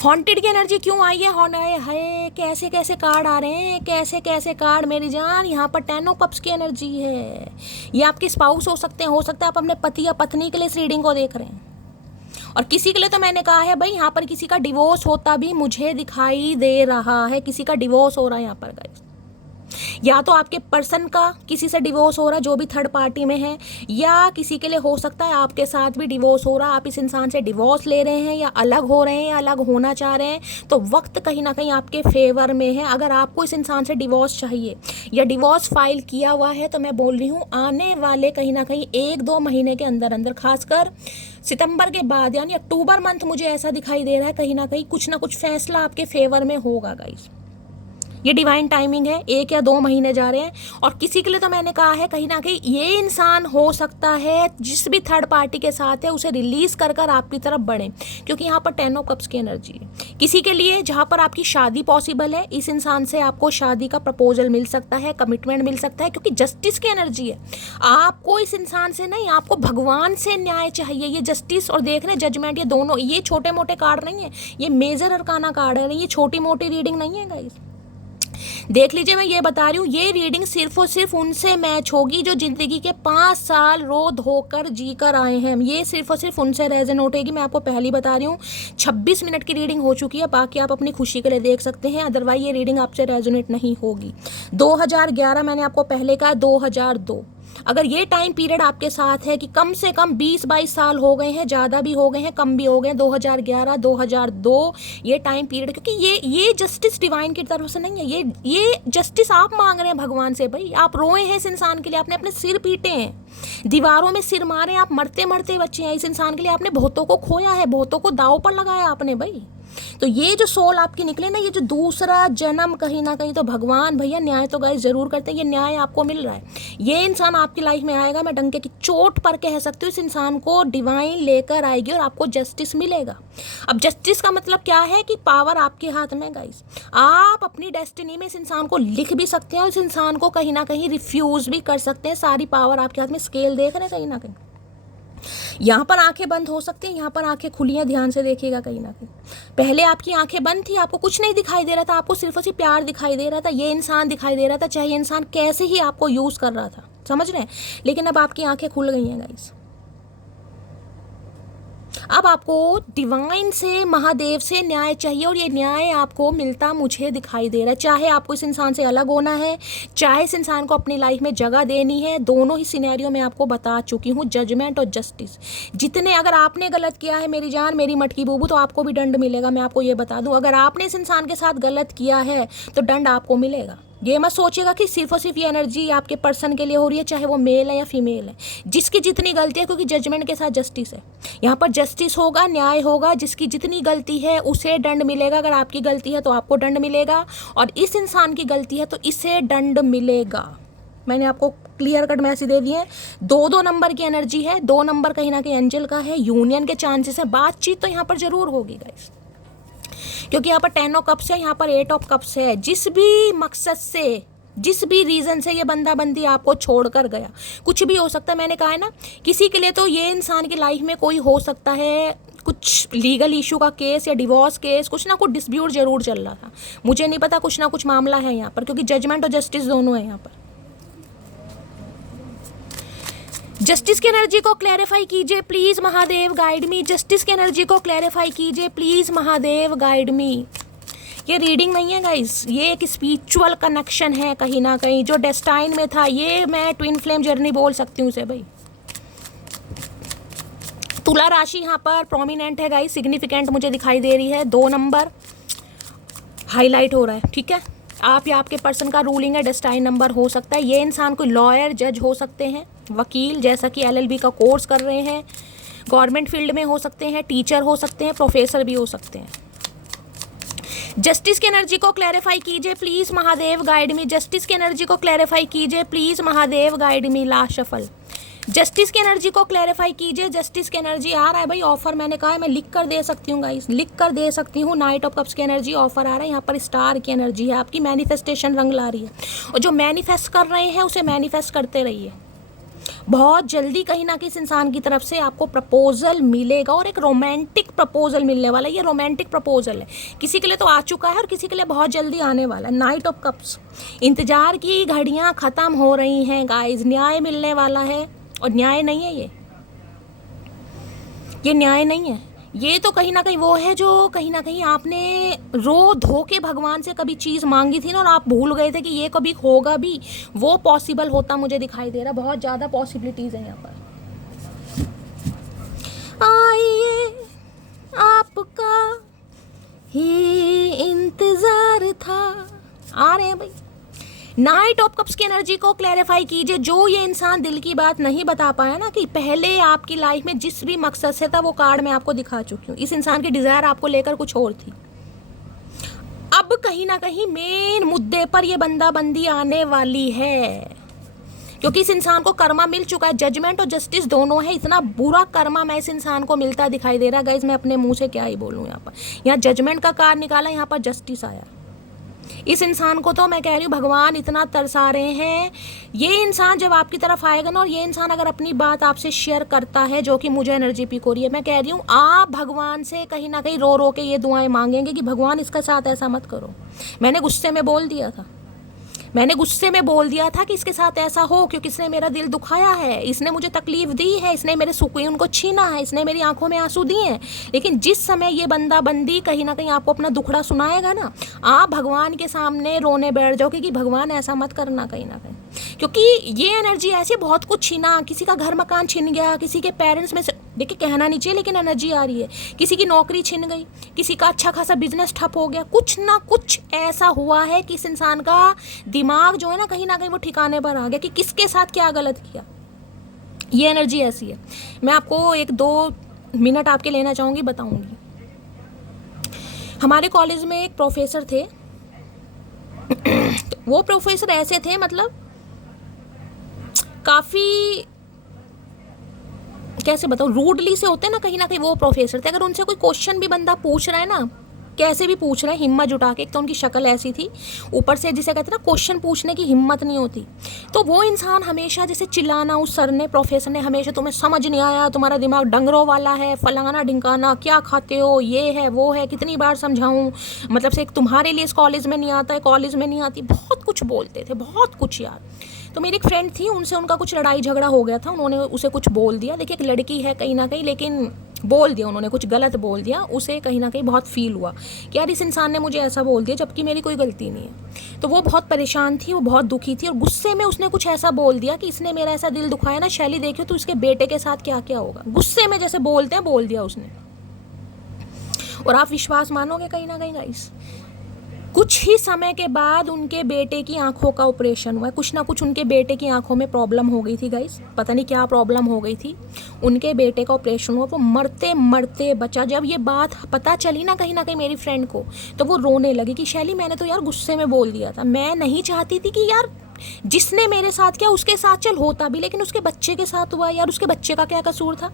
Haunted की एनर्जी क्यों आई है? कैसे कैसे कार्ड आ रहे हैं, कैसे कैसे कार्ड मेरी जान। यहाँ पर 10 ऑफ कप्स की एनर्जी है। ये आपके स्पाउस हो सकते हैं, हो सकता है आप अपने पति या पत्नी के लिए इस रीडिंग को देख रहे हैं। और किसी के लिए तो मैंने कहा है भाई, यहाँ पर किसी का डिवोर्स होता भी मुझे दिखाई दे रहा है। किसी का डिवोर्स हो रहा है यहाँ पर गाइस, या तो आपके पर्सन का किसी से डिवोर्स हो रहा है जो भी थर्ड पार्टी में है, या किसी के लिए हो सकता है आपके साथ भी डिवोर्स हो रहा है। आप इस इंसान से डिवोर्स ले रहे हैं, या अलग हो रहे हैं, या अलग होना चाह रहे हैं। तो वक्त कहीं ना कहीं आपके फेवर में है। अगर आपको इस इंसान से डिवोर्स चाहिए या डिवोर्स फाइल किया हुआ है, तो मैं बोल रही हूँ आने वाले कहीं ना कहीं 1-2 महीने के अंदर अंदर, खासकर सितंबर के बाद यानी अक्टूबर मंथ, मुझे ऐसा दिखाई दे रहा है कहीं ना कहीं कुछ ना कुछ फैसला आपके फेवर में होगा गाइस। ये डिवाइन टाइमिंग है, 1 या 2 महीने जा रहे हैं। और किसी के लिए तो मैंने कहा है कहीं ना कहीं ये इंसान हो सकता है जिस भी थर्ड पार्टी के साथ है उसे रिलीज कर कर आपकी तरफ बढ़े, क्योंकि यहाँ पर 10 ऑफ कप्स की एनर्जी है। किसी के लिए जहाँ पर आपकी शादी पॉसिबल है, इस इंसान से आपको शादी का प्रपोजल मिल सकता है, कमिटमेंट मिल सकता है, क्योंकि जस्टिस की एनर्जी है। आपको इस इंसान से नहीं, आपको भगवान से न्याय चाहिए। ये जस्टिस और देख रहे जजमेंट, ये दोनों, ये छोटे मोटे कार्ड नहीं है, ये मेजर अरकाना कार्ड है, ये छोटी मोटी रीडिंग नहीं है गाइस। देख लीजिए, मैं ये बता रही हूँ, ये रीडिंग सिर्फ और सिर्फ उनसे मैच होगी जो जिंदगी के 5 साल रो धोकर जी कर आए हैं। ये सिर्फ और सिर्फ उनसे रेजोनेट होगी। मैं आपको पहले बता रही हूँ, 26 मिनट की रीडिंग हो चुकी है, बाकी आप अपनी खुशी के लिए देख सकते हैं, अदरवाइज ये रीडिंग आपसे रेजोनेट नहीं होगी। 2011 मैंने आपको पहले कहा, 2002, अगर ये टाइम पीरियड आपके साथ है कि कम से कम 20-22 साल हो गए हैं, ज़्यादा भी हो गए हैं, कम भी हो गए हैं, 2011, 2002 ये टाइम पीरियड, क्योंकि ये जस्टिस डिवाइन की तरफ से नहीं है। ये जस्टिस आप मांग रहे हैं भगवान से भाई। आप रोए हैं इस इंसान के लिए, आपने अपने सिर पीटे हैं, दीवारों में सिर मारे, आप मरते मरते बच्चे हैं। इस इंसान के लिए आपने बहुतों को खोया है, बहुतों को दाव पर लगाया आपने भाई। तो ये जो सोल आपकी निकले ना, ये जो दूसरा जन्म कहीं ना कहीं, तो भगवान भैया न्याय तो गाइस जरूर करते हैं। ये न्याय आपको मिल रहा है। ये इंसान आपकी लाइफ में आएगा, मैं डंके की चोट पर कह सकती हूँ, इस इंसान को डिवाइन लेकर आएगी और आपको जस्टिस मिलेगा। अब जस्टिस का मतलब क्या है कि पावर आपके हाथ में गाइस। आप अपनी डेस्टिनी में इस इंसान को लिख भी सकते हैं और इस इंसान को कहीं ना कहीं रिफ्यूज भी कर सकते हैं। सारी पावर आपके हाथ में। स्केल देख रहे हैं कहीं ना कहीं, यहाँ पर आंखें बंद हो सकती हैं, यहाँ पर आंखें खुली हैं, ध्यान से देखिएगा कहीं ना कहीं। पहले आपकी आंखें बंद थी, आपको कुछ नहीं दिखाई दे रहा था, आपको सिर्फ और सिर्फ प्यार दिखाई दे रहा था, ये इंसान दिखाई दे रहा था, चाहे ये इंसान कैसे ही आपको यूज कर रहा था, समझ रहे हैं। लेकिन अब आपकी आंखें खुल गई हैं गाइस। अब आपको डिवाइन से, महादेव से न्याय चाहिए, और ये न्याय आपको मिलता मुझे दिखाई दे रहा है। चाहे आपको इस इंसान से अलग होना है, चाहे इस इंसान को अपनी लाइफ में जगह देनी है, दोनों ही सिनेरियो में आपको बता चुकी हूँ। जजमेंट और जस्टिस, जितने, अगर आपने गलत किया है मेरी जान, मेरी मटकी बूबू, तो आपको भी दंड मिलेगा। मैं आपको ये बता दूँ, अगर आपने इस इंसान के साथ गलत किया है तो दंड आपको मिलेगा। ये मत सोचिएगा कि सिर्फ और सिर्फ ये एनर्जी आपके पर्सन के लिए हो रही है, चाहे वो मेल है या फीमेल है। जिसकी जितनी गलती है, क्योंकि जजमेंट के साथ जस्टिस है, यहाँ पर जस्टिस होगा, न्याय होगा। जिसकी जितनी गलती है उसे दंड मिलेगा। अगर आपकी गलती है तो आपको दंड मिलेगा, और इस इंसान की गलती है तो इसे दंड मिलेगा। मैंने आपको क्लियर कट मैसेज दे दिए। 2-2 नंबर की एनर्जी है, 2 नंबर कहीं ना कहीं एंजल का है, यूनियन के चांसेस है। बातचीत तो यहाँ पर जरूर होगी गाइस, क्योंकि यहाँ पर 10 ऑफ कप्स है, यहाँ पर 8 ऑफ कप्स है। जिस भी मकसद से, जिस भी रीज़न से ये बंदा बंदी आपको छोड़कर गया, कुछ भी हो सकता है। मैंने कहा है ना, किसी के लिए तो ये इंसान की लाइफ में कोई हो सकता है कुछ लीगल इशू का केस या डिवोर्स केस, कुछ ना कुछ डिस्प्यूट जरूर चल रहा था, मुझे नहीं पता, कुछ ना कुछ मामला है यहाँ पर, क्योंकि जजमेंट और जस्टिस दोनों है यहाँ पर। जस्टिस की एनर्जी को क्लैरिफाई कीजिए please Mahadev, guide me. Justice की एनर्जी को क्लैरिफाई कीजिए प्लीज महादेव, गाइड मी। ये रीडिंग नहीं है गाइस, ये एक स्पिरिचुअल कनेक्शन है कहीं ना कहीं, जो डेस्टाइन में था। ये मैं ट्विन फ्लेम जर्नी बोल सकती हूँ उसे भाई। तुला राशि यहाँ पर प्रोमिनेंट है गाइस, सिग्निफिकेंट मुझे दिखाई दे रही है। 2 नंबर हाईलाइट हो रहा है, ठीक है। आप या आपके पर्सन का रूलिंग है, डेस्टाइन नंबर हो सकता है। ये इंसान कोई लॉयर, जज हो सकते हैं, वकील, जैसा कि LLB का कोर्स कर रहे हैं, गवर्नमेंट फील्ड में हो सकते हैं, टीचर हो सकते हैं, प्रोफेसर भी हो सकते हैं। जस्टिस की एनर्जी को क्लैरिफाई कीजिए please Mahadev guide me. Justice की एनर्जी को क्लैरिफाई कीजिए please Mahadev guide me. Last shuffle. Justice की एनर्जी को क्लैरिफाई कीजिए। जस्टिस की एनर्जी आ रहा है भाई, ऑफर मैंने कहा है मैं लिख कर दे सकती हूँ गाइस, लिख कर दे सकती हूँ। नाइट ऑफ कप्स की एनर्जी ऑफर आ रहा है, यहाँ पर स्टार की एनर्जी है, आपकी मैनिफेस्टेशन रंग ला रही है। और जो मैनिफेस्ट कर रहे हैं उसे मैनिफेस्ट करते रहिए। बहुत जल्दी कहीं ना कहीं इस इंसान की तरफ से आपको प्रपोजल मिलेगा, और एक रोमांटिक प्रपोजल मिलने वाला है। ये रोमांटिक प्रपोजल है, किसी के लिए तो आ चुका है और किसी के लिए बहुत जल्दी आने वाला है। नाइट ऑफ कप्स, इंतजार की घड़ियां खत्म हो रही हैं गाइस, न्याय मिलने वाला है। और न्याय नहीं है ये न्याय नहीं है, ये तो कहीं ना कहीं वो है जो कहीं ना कहीं आपने रो धो के भगवान से कभी चीज़ मांगी थी ना, और आप भूल गए थे कि ये कभी होगा भी, वो पॉसिबल होता मुझे दिखाई दे रहा। बहुत ज़्यादा पॉसिबिलिटीज़ हैं यहाँ पर। आइए आपका ही इंतज़ार था, आ रहे हैं भाई। नाइट ऑफ कप्स की एनर्जी को क्लैरिफाई कीजिए। जो ये इंसान दिल की बात नहीं बता पाया ना, कि पहले आपकी लाइफ में जिस भी मकसद से था, वो कार्ड मैं आपको दिखा चुकी हूँ। इस इंसान की डिजायर आपको लेकर कुछ और थी। अब कहीं ना कहीं मेन मुद्दे पर ये बंदाबंदी आने वाली है, क्योंकि इस इंसान को कर्मा मिल चुका है। जजमेंट और जस्टिस दोनों है। इतना बुरा कर्मा मैं इस इंसान को मिलता दिखाई दे रहा है गाइस, मैं अपने मुंह से क्या ही बोलूँ। यहाँ जजमेंट का कार्ड निकाला, यहाँ पर जस्टिस आया। इस इंसान को तो मैं कह रही हूँ भगवान इतना तरसा रहे हैं। ये इंसान जब आपकी तरफ आएगा ना, और ये इंसान अगर अपनी बात आपसे शेयर करता है, जो कि मुझे एनर्जी पिक हो रही है, मैं कह रही हूँ आप भगवान से कहीं ना कहीं रो रो के ये दुआएं मांगेंगे कि भगवान इसका साथ ऐसा मत करो। मैंने गुस्से में बोल दिया था कि इसके साथ ऐसा हो, क्योंकि इसने मेरा दिल दुखाया है, इसने मुझे तकलीफ दी है, इसने मेरे सुकून को छीना है, इसने मेरी आंखों में आंसू दिए हैं। लेकिन जिस समय ये बंदी कहीं ना कहीं आपको अपना दुखड़ा सुनाएगा ना, आप भगवान के सामने रोने बैठ जाओगे कि भगवान ऐसा मत करना कहीं ना कहीं। क्योंकि ये एनर्जी ऐसी, बहुत कुछ छीना, किसी का घर मकान छिन गया, किसी के पेरेंट्स में से, देखिए कहना नहीं चाहिए लेकिन एनर्जी आ रही है, किसी की नौकरी छिन गई, किसी का अच्छा खासा बिजनेस ठप हो गया, कुछ ना कुछ ऐसा हुआ है कि इस इंसान का दिमाग जो है ना कहीं वो ठिकाने पर आ गया कि किसके साथ क्या गलत किया। ये एनर्जी ऐसी है। मैं आपको 1-2 मिनट आपके लेना चाहूँगी, बताऊँगी। हमारे कॉलेज में एक प्रोफेसर थे। वो प्रोफेसर ऐसे थे, मतलब काफ़ी, कैसे बताऊँ, रूडली से होते हैं ना कहीं वो प्रोफेसर थे। अगर उनसे कोई क्वेश्चन भी बंदा पूछ रहा है ना, कैसे भी पूछ रहे हैं, हिम्मत जुटा के, एक तो उनकी शक्ल ऐसी थी, ऊपर से जिसे कहते हैं ना क्वेश्चन पूछने की हिम्मत नहीं होती। तो वो इंसान हमेशा जैसे चिल्लाना, उस सर ने, प्रोफेसर ने हमेशा, तुम्हें समझ नहीं आया, तुम्हारा दिमाग डंगरों वाला है, फलाना ढिंकाना, क्या खाते हो, ये है वो है, कितनी बार समझाऊं, मतलब से तुम्हारे लिए इस कॉलेज में नहीं आता है, कॉलेज में नहीं आती, बहुत कुछ बोलते थे, बहुत कुछ यार। तो मेरी एक फ्रेंड थी, उनसे उनका कुछ लड़ाई झगड़ा हो गया था, उन्होंने उसे कुछ बोल दिया। देखिए एक लड़की है कहीं ना कहीं, लेकिन बोल दिया उन्होंने, कुछ गलत बोल दिया। उसे कहीं ना कहीं बहुत फील हुआ कि यार इस इंसान ने मुझे ऐसा बोल दिया जबकि मेरी कोई गलती नहीं है। तो वो बहुत परेशान थी, वो बहुत दुखी थी, और गुस्से में उसने कुछ ऐसा बोल दिया कि इसने मेरा ऐसा दिल दुखाया ना शैली, देखियो तो इसके बेटे के साथ क्या क्या होगा। गुस्से में जैसे बोलते हैं, बोल दिया उसने। और आप विश्वास मानोगे कहीं ना कहीं गाइस, कुछ ही समय के बाद उनके बेटे की आंखों का ऑपरेशन हुआ है। कुछ ना कुछ उनके बेटे की आंखों में प्रॉब्लम हो गई थी गाइस, पता नहीं क्या प्रॉब्लम हो गई थी। उनके बेटे का ऑपरेशन हुआ, वो मरते मरते बचा। जब ये बात पता चली ना कहीं मेरी फ्रेंड को, तो वो रोने लगी कि शैली मैंने तो यार गुस्से में बोल दिया था, मैं नहीं चाहती थी कि यार जिसने मेरे साथ किया उसके साथ चल होता भी, लेकिन उसके बच्चे के साथ हुआ यार, उसके बच्चे का क्या कसूर था,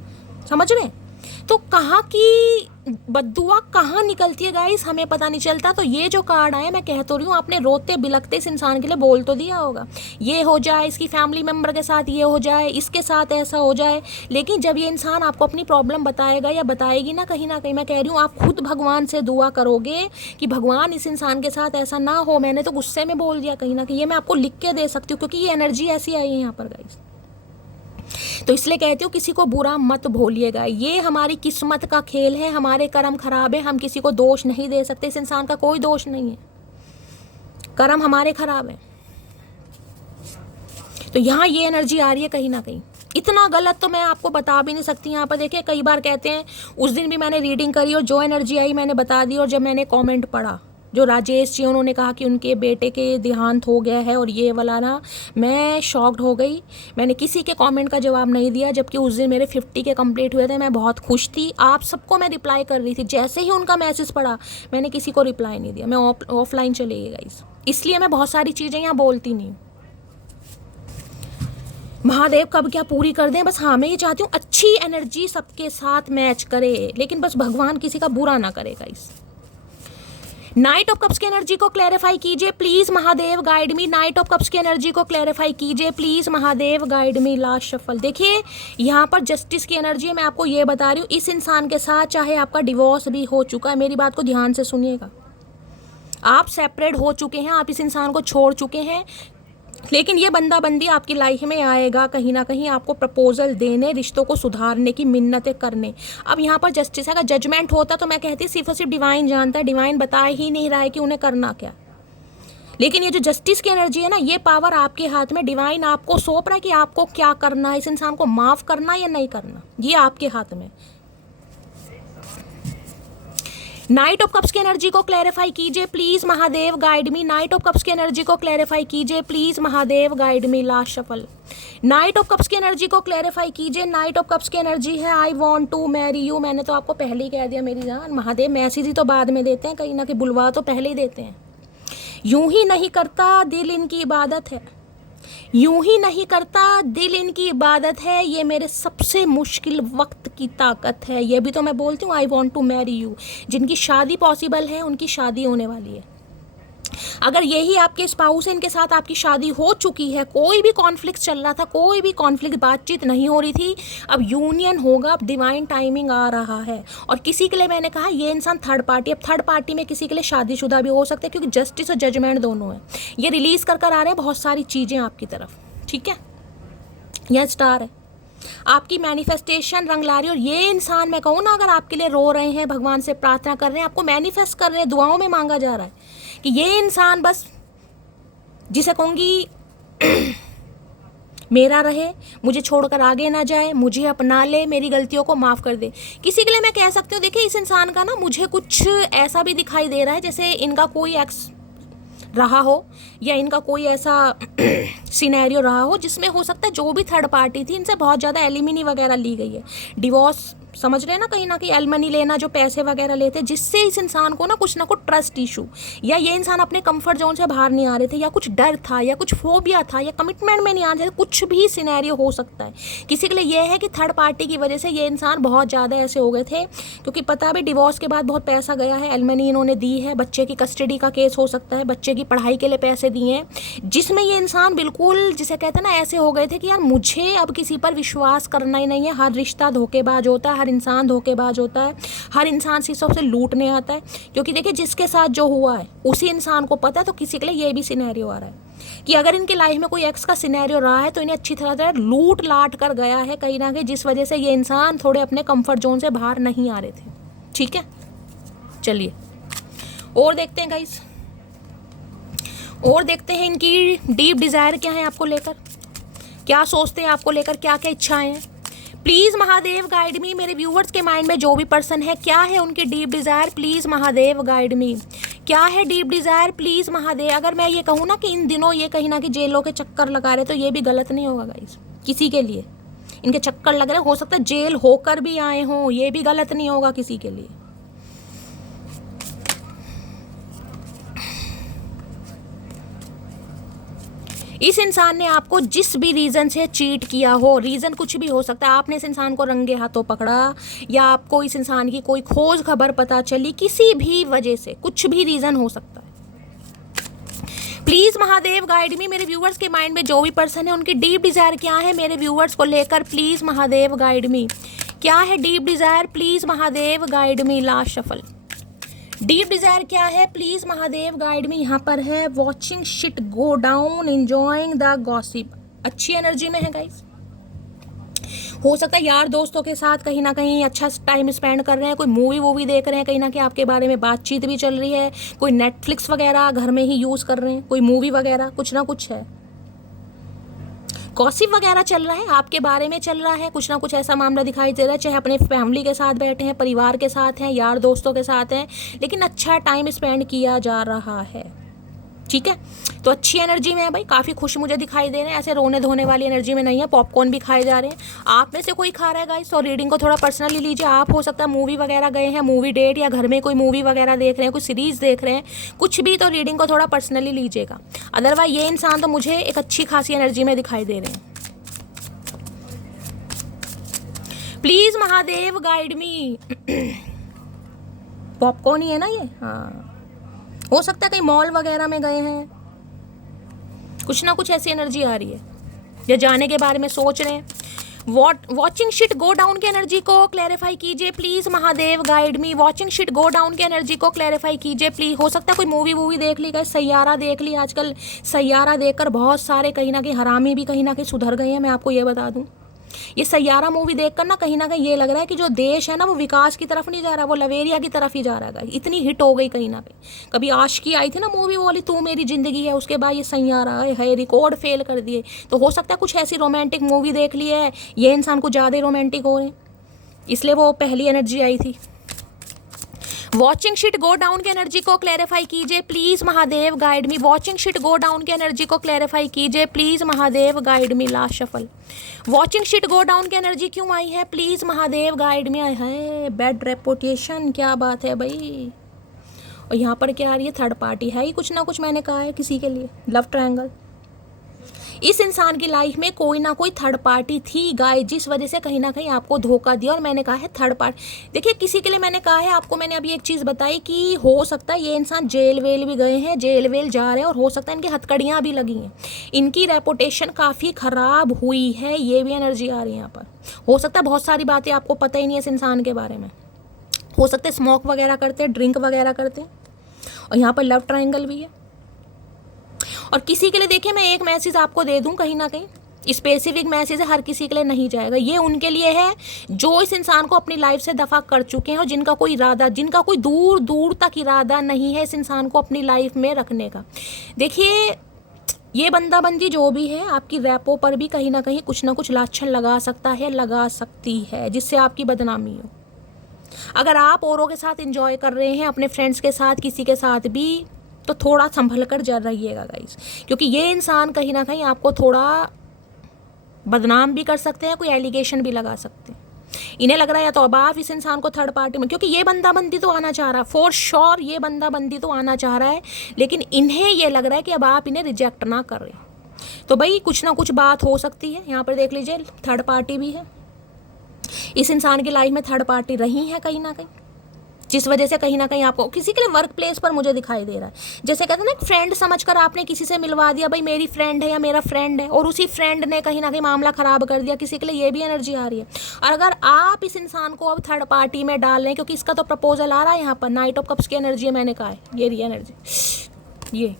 समझ रहे हैं। तो कहाँ की बद्दुआ कहाँ निकलती है गाइस, हमें पता नहीं चलता। तो ये जो कार्ड आया, मैं कह तो रही हूँ, आपने रोते बिलखते इस इंसान के लिए बोल तो दिया होगा, ये हो जाए, इसकी फैमिली मेम्बर के साथ ये हो जाए, इसके साथ ऐसा हो जाए। लेकिन जब ये इंसान आपको अपनी प्रॉब्लम बताएगा या बताएगी ना कहीं मैं कह रही हूँ, आप खुद भगवान से दुआ करोगे कि भगवान इस इंसान के साथ ऐसा ना हो। मैंने तो गुस्से में बोल दिया कहीं ये मैं आपको लिख के दे सकती हूँ, क्योंकि ये एनर्जी ऐसी आई है यहाँ पर गाइस। तो इसलिए कहती हूँ किसी को बुरा मत भूलिएगा, ये हमारी किस्मत का खेल है, हमारे कर्म खराब है, हम किसी को दोष नहीं दे सकते। इस इंसान का कोई दोष नहीं है, कर्म हमारे खराब है। तो यहाँ ये एनर्जी आ रही है कहीं इतना गलत तो मैं आपको बता भी नहीं सकती। यहाँ पर देखिए कई बार कहते हैं, उस दिन भी मैंने रीडिंग करी और जो एनर्जी आई मैंने बता दी, और जब मैंने कमेंट पढ़ा जो राजेश जी उन्होंने कहा कि उनके बेटे के देहांत हो गया है और ये वाला ना, मैं शॉक्ड हो गई। मैंने किसी के कमेंट का जवाब नहीं दिया, जबकि उस दिन मेरे 50 के कंप्लीट हुए थे। मैं बहुत खुश थी, आप सबको मैं रिप्लाई कर रही थी। जैसे ही उनका मैसेज पड़ा मैंने किसी को रिप्लाई नहीं दिया, मैं ऑफलाइन चली गई गाइस। इसलिए मैं बहुत सारी चीज़ें यहाँ बोलती नहीं हूँ। महादेव कब क्या पूरी कर दें, बस हाँ मैं ये चाहती हूँ अच्छी एनर्जी सबके साथ मैच करे, लेकिन बस भगवान किसी का बुरा ना करे गाइस। नाइट ऑफ कप्स की एनर्जी को क्लैरिफाई कीजिए please Mahadev, guide me. Knight of cups की एनर्जी को क्लैरिफाई कीजिए please Mahadev, guide me. Last shuffle. देखिए यहाँ पर जस्टिस की एनर्जी है। मैं आपको ये बता रही हूँ, इस इंसान के साथ चाहे आपका डिवोर्स भी हो चुका है, मेरी बात को ध्यान से सुनिएगा, आप सेपरेट हो चुके हैं, आप इस इंसान को छोड़ चुके हैं, लेकिन ये बंदा बंदी आपकी लाइफ में आएगा कहीं ना कहीं आपको प्रपोजल देने, रिश्तों को सुधारने की मिन्नतें करने। अब यहाँ पर जस्टिस का जजमेंट होता तो मैं कहती सिर्फ और सिर्फ डिवाइन जानता है, डिवाइन बता ही नहीं रहा है कि उन्हें करना क्या। लेकिन ये जो जस्टिस की एनर्जी है ना, ये पावर आपके हाथ में, डिवाइन आपको सौंप रहा है कि आपको क्या करना है, इस इंसान को माफ करना या नहीं करना, ये आपके हाथ में। नाइट ऑफ कप्स की एनर्जी को क्लैरिफाई कीजिए please Mahadev, guide me. Knight of cups की एनर्जी को क्लैरिफाई कीजिए please Mahadev, guide me. Last shuffle. Knight of cups की एनर्जी को क्लैरिफाई कीजिए। नाइट ऑफ कप्स की एनर्जी है I want to marry you. मैंने तो आपको पहले ही कह दिया मेरी जान, महादेव मैसेज ही तो बाद में देते हैं, कहीं ना कहीं बुलवा तो पहले ही देते हैं। यूं ही नहीं करता दिल इनकी इबादत है, यूं ही नहीं करता दिल इनकी इबादत है, ये मेरे सबसे मुश्किल वक्त की ताकत है। ये भी तो मैं बोलती हूँ I want to marry you. जिनकी शादी पॉसिबल है उनकी शादी होने वाली है। अगर यही आपके स्पाउस है, इनके साथ आपकी शादी हो चुकी है, कोई भी कॉन्फ्लिक्ट चल रहा था, कोई भी कॉन्फ्लिक्ट बातचीत नहीं हो रही थी, अब यूनियन होगा, अब डिवाइन टाइमिंग आ रहा है। और किसी के लिए मैंने कहा ये इंसान थर्ड पार्टी, अब थर्ड पार्टी में किसी के लिए शादीशुदा भी हो सकता है, क्योंकि जस्टिस और जजमेंट दोनों है। ये रिलीज कर आ रहे हैं बहुत सारी चीज़ें आपकी तरफ, ठीक है। यह स्टार है, आपकी मैनिफेस्टेशन रंग ला रही है। और ये इंसान मैं कहूँ ना, अगर आपके लिए रो रहे हैं, भगवान से प्रार्थना कर रहे हैं, आपको मैनिफेस्ट कर रहे हैं, दुआओं में मांगा जा रहा है कि ये इंसान बस, जिसे कहूँगी मेरा रहे, मुझे छोड़कर आगे ना जाए, मुझे अपना ले, मेरी गलतियों को माफ़ कर दे। किसी के लिए मैं कह सकती हूँ, देखिए इस इंसान का ना मुझे कुछ ऐसा भी दिखाई दे रहा है जैसे इनका कोई एक्स रहा हो, या इनका कोई ऐसा सिनेरियो रहा हो जिसमें हो सकता है जो भी थर्ड पार्टी थी इनसे बहुत ज़्यादा एलिमिनी वगैरह ली गई है, डिवोर्स, समझ रहे हैं ना कहीं एलमनी लेना, जो पैसे वगैरह लेते, जिससे इस इंसान को ना कुछ ट्रस्ट इशू, या ये इंसान अपने कंफर्ट जोन से बाहर नहीं आ रहे थे, या कुछ डर था, या कुछ फोबिया था, या कमिटमेंट में नहीं आ रहे थे, कुछ भी सिनेरियो हो सकता है। किसी के लिए यह है कि थर्ड पार्टी की वजह से ये इंसान बहुत ज़्यादा ऐसे हो गए थे, क्योंकि पता भी डिवोर्स के बाद बहुत पैसा गया है, एलमनी इन्होंने दी है, बच्चे की कस्टडी का केस हो सकता है, बच्चे की पढ़ाई के लिए पैसे दिए हैं, जिसमें ये इंसान बिल्कुल जिसे कहते हैं ना ऐसे हो गए थे कि यार मुझे अब किसी पर विश्वास करना ही नहीं है, हर रिश्ता धोखेबाज होता है, हर इंसान धोखेबाज होता है, हर इंसान शीशों से लूटने आता है। क्योंकि देखिए जिसके साथ जो हुआ है उसी इंसान को पता है, तो किसी के लिए ये भी सिनेरियो आ रहा है कि अगर इनकी लाइफ में कोई एक्स का सिनेरियो रहा है तो इन्हें अच्छी तरह लूट लाट कर गया है कहीं ना कहीं, जिस वजह से ये इंसान थोड़े अपने कंफर्ट जोन से बाहर नहीं आ रहे थे, ठीक है। चलिए और देखते हैं गाइस, और देखते हैं इनकी डीप डिजायर क्या है आपको लेकर, क्या सोचते हैं आपको लेकर, क्या क्या इच्छाएं हैं। प्लीज़ महादेव गाइड मी। मेरे व्यूवर्स के माइंड में जो भी पर्सन है, क्या है उनकी deep desire, please Mahadev guide मी। क्या है डीप डिज़ायर, प्लीज़ महादेव। अगर मैं ये कहूँ ना कि इन दिनों ये कहीं ना कहीं जेलों के चक्कर लगा रहे, तो ये भी गलत नहीं होगा गाइस, किसी के लिए इनके चक्कर लग रहे, हो सकता है जेल होकर भी आए हों, ये भी गलत नहीं होगा किसी के लिए। इस इंसान ने आपको जिस भी रीज़न से चीट किया हो, रीज़न कुछ भी हो सकता है, आपने इस इंसान को रंगे हाथों पकड़ा, या आपको इस इंसान की कोई खोज खबर पता चली, किसी भी वजह से, कुछ भी रीज़न हो सकता है। प्लीज़ महादेव गाइड मी। मेरे व्यूवर्स के माइंड में जो भी पर्सन है उनकी डीप डिज़ायर क्या है मेरे व्यूवर्स को लेकर, प्लीज़ महादेव गाइड मी। क्या है deep desire, please Mahadev guide me. Last shuffle. Deep Dzire क्या है, प्लीज महादेव गाइड में। यहाँ पर है watching shit go down, enjoying the gossip. अच्छी एनर्जी में है गाइस, हो सकता है यार दोस्तों के साथ कहीं ना कहीं अच्छा टाइम स्पेंड कर रहे हैं, कोई मूवी देख रहे हैं, कहीं ना कहीं आपके बारे में बातचीत भी चल रही है, कोई नेटफ्लिक्स वगैरह घर में ही यूज कर रहे हैं, कोई मूवी वगैरह, कुछ ना कुछ है। गॉसिप वगैरह चल रहा है, आपके बारे में चल रहा है, कुछ ना कुछ ऐसा मामला दिखाई दे रहा है, चाहे अपने फैमिली के साथ बैठे हैं, परिवार के साथ हैं, यार दोस्तों के साथ हैं, लेकिन अच्छा टाइम स्पेंड किया जा रहा है। ठीक है, तो अच्छी एनर्जी में है भाई, काफ़ी खुश मुझे दिखाई दे रहे हैं, ऐसे रोने धोने वाली एनर्जी में नहीं है। पॉपकॉर्न भी खाए जा रहे हैं, आप में से कोई खा रहा है गाइस, तो रीडिंग को थोड़ा पर्सनली लीजिए। आप हो सकता है मूवी वगैरह गए हैं, मूवी डेट, या घर में कोई मूवी वगैरह देख रहे हैं, कोई सीरीज़ देख रहे हैं, कुछ भी, तो रीडिंग को थोड़ा पर्सनली लीजिएगा। अदरवाइज ये इंसान तो मुझे एक अच्छी खासी एनर्जी में दिखाई दे रहे हैं। Please Mahadev guide me. Popcorn ही है ना ये, हाँ, हो सकता है कहीं मॉल वगैरह में गए हैं, कुछ ना कुछ ऐसी एनर्जी आ रही है, या जाने के बारे में सोच रहे हैं। वॉचिंग शिट गो डाउन की एनर्जी को क्लैरिफाई कीजिए please Mahadev guide me. Watching shit go down की एनर्जी को क्लैरिफाई कीजिए प्लीज। हो सकता है कोई मूवी देख ली, गए सैयारा देख ली। आजकल सैयारा देखकर बहुत सारे कहीं ना कहीं हरामी भी कहीं ना कहीं सुधर गए हैं, मैं आपको ये बता दूं। ये सैयारा मूवी देखकर ना कहीं ये लग रहा है कि जो देश है ना वो विकास की तरफ नहीं जा रहा, वो लवेरिया की तरफ ही जा रहा है। इतनी हिट हो गई कहीं ना कहीं। कभी आशिकी आई थी ना मूवी वाली, तू मेरी जिंदगी है, उसके बाद ये सैयारा है, रिकॉर्ड फेल कर दिए। तो हो सकता है कुछ ऐसी रोमांटिक मूवी देख ली है, ये इंसान को ज़्यादा रोमांटिक हो रहे हैं, इसलिए वो पहली एनर्जी आई थी। वॉचिंग शिट गो डाउन की एनर्जी को क्लैरिफाई कीजिए please Mahadev guide me. Watching shit go down की एनर्जी को क्लैरिफाई कीजिए please Mahadev guide me. Last shuffle. Watching shit go down की एनर्जी क्यों आई है, प्लीज महादेव गाइड मी। आए है बैड रेपुटेशन, क्या बात है भाई। और यहाँ पर क्या आ रही है, थर्ड पार्टी है ही, कुछ ना कुछ मैंने कहा है किसी के लिए। लव ट्रायंगल, इस इंसान की लाइफ में कोई ना कोई थर्ड पार्टी थी गाइस, जिस वजह से कहीं ना कहीं आपको धोखा दिया। और मैंने कहा है थर्ड पार्टी, देखिए किसी के लिए मैंने कहा है आपको, मैंने अभी एक चीज़ बताई कि हो सकता है ये इंसान जेल वेल भी गए हैं, जेल वेल जा रहे हैं, और हो सकता है इनकी हथकड़ियाँ भी लगी हैं, इनकी रेपुटेशन काफ़ी ख़राब हुई है, ये भी एनर्जी आ रही है यहाँ पर। हो सकता है बहुत सारी बातें आपको पता ही नहीं है इस इंसान के बारे में। हो सकता है स्मोक वगैरह करते हैं, ड्रिंक वगैरह करते हैं। और यहाँ पर लव ट्रायंगल भी है। और किसी के लिए देखिए मैं एक मैसेज आपको दे दूं, कहीं ना कहीं स्पेसिफिक मैसेज है, हर किसी के लिए नहीं जाएगा। ये उनके लिए है जो इस इंसान को अपनी लाइफ से दफ़ा कर चुके हैं, और जिनका कोई इरादा, जिनका कोई दूर दूर तक इरादा नहीं है इस इंसान को अपनी लाइफ में रखने का। देखिए ये बंदा बंदी जो भी है, आपकी रैपो पर भी कहीं ना कहीं कुछ ना कुछ लाछन लगा सकता है, लगा सकती है, जिससे आपकी बदनामी हो। अगर आप औरों के साथ इंजॉय कर रहे हैं, अपने फ्रेंड्स के साथ, किसी के साथ भी, तो थोड़ा संभल कर जा रहिएगा गाइस, क्योंकि ये इंसान कहीं ना कहीं आपको थोड़ा बदनाम भी कर सकते हैं, कोई एलिगेशन भी लगा सकते हैं। इन्हें लग रहा है या तो अब आप इस इंसान को थर्ड पार्टी में, क्योंकि ये बंदा बंदी तो आना चाह रहा है फॉर श्योर, ये बंदा बंदी तो आना चाह रहा है, लेकिन इन्हें ये लग रहा है कि अब आप इन्हें रिजेक्ट ना कर रहे। तो भाई कुछ ना कुछ बात हो सकती है। यहाँ पर देख लीजिए थर्ड पार्टी भी है, इस इंसान की लाइफ में थर्ड पार्टी रही है कहीं ना कहीं, जिस वजह से कहीं ना कहीं आपको किसी के लिए वर्क प्लेस पर मुझे दिखाई दे रहा है, जैसे कहते हैं ना फ्रेंड समझकर आपने किसी से मिलवा दिया, भाई मेरी फ्रेंड है या मेरा फ्रेंड है, और उसी फ्रेंड ने कहीं ना कहीं मामला ख़राब कर दिया। किसी के लिए ये भी एनर्जी आ रही है। और अगर आप इस इंसान को अब थर्ड पार्टी में डाल रहे हैं, क्योंकि इसका तो प्रपोजल आ रहा है यहाँ पर, नाइट ऑफ कप्स की एनर्जी है, मैंने कहा है ये रही एनर्जी ये।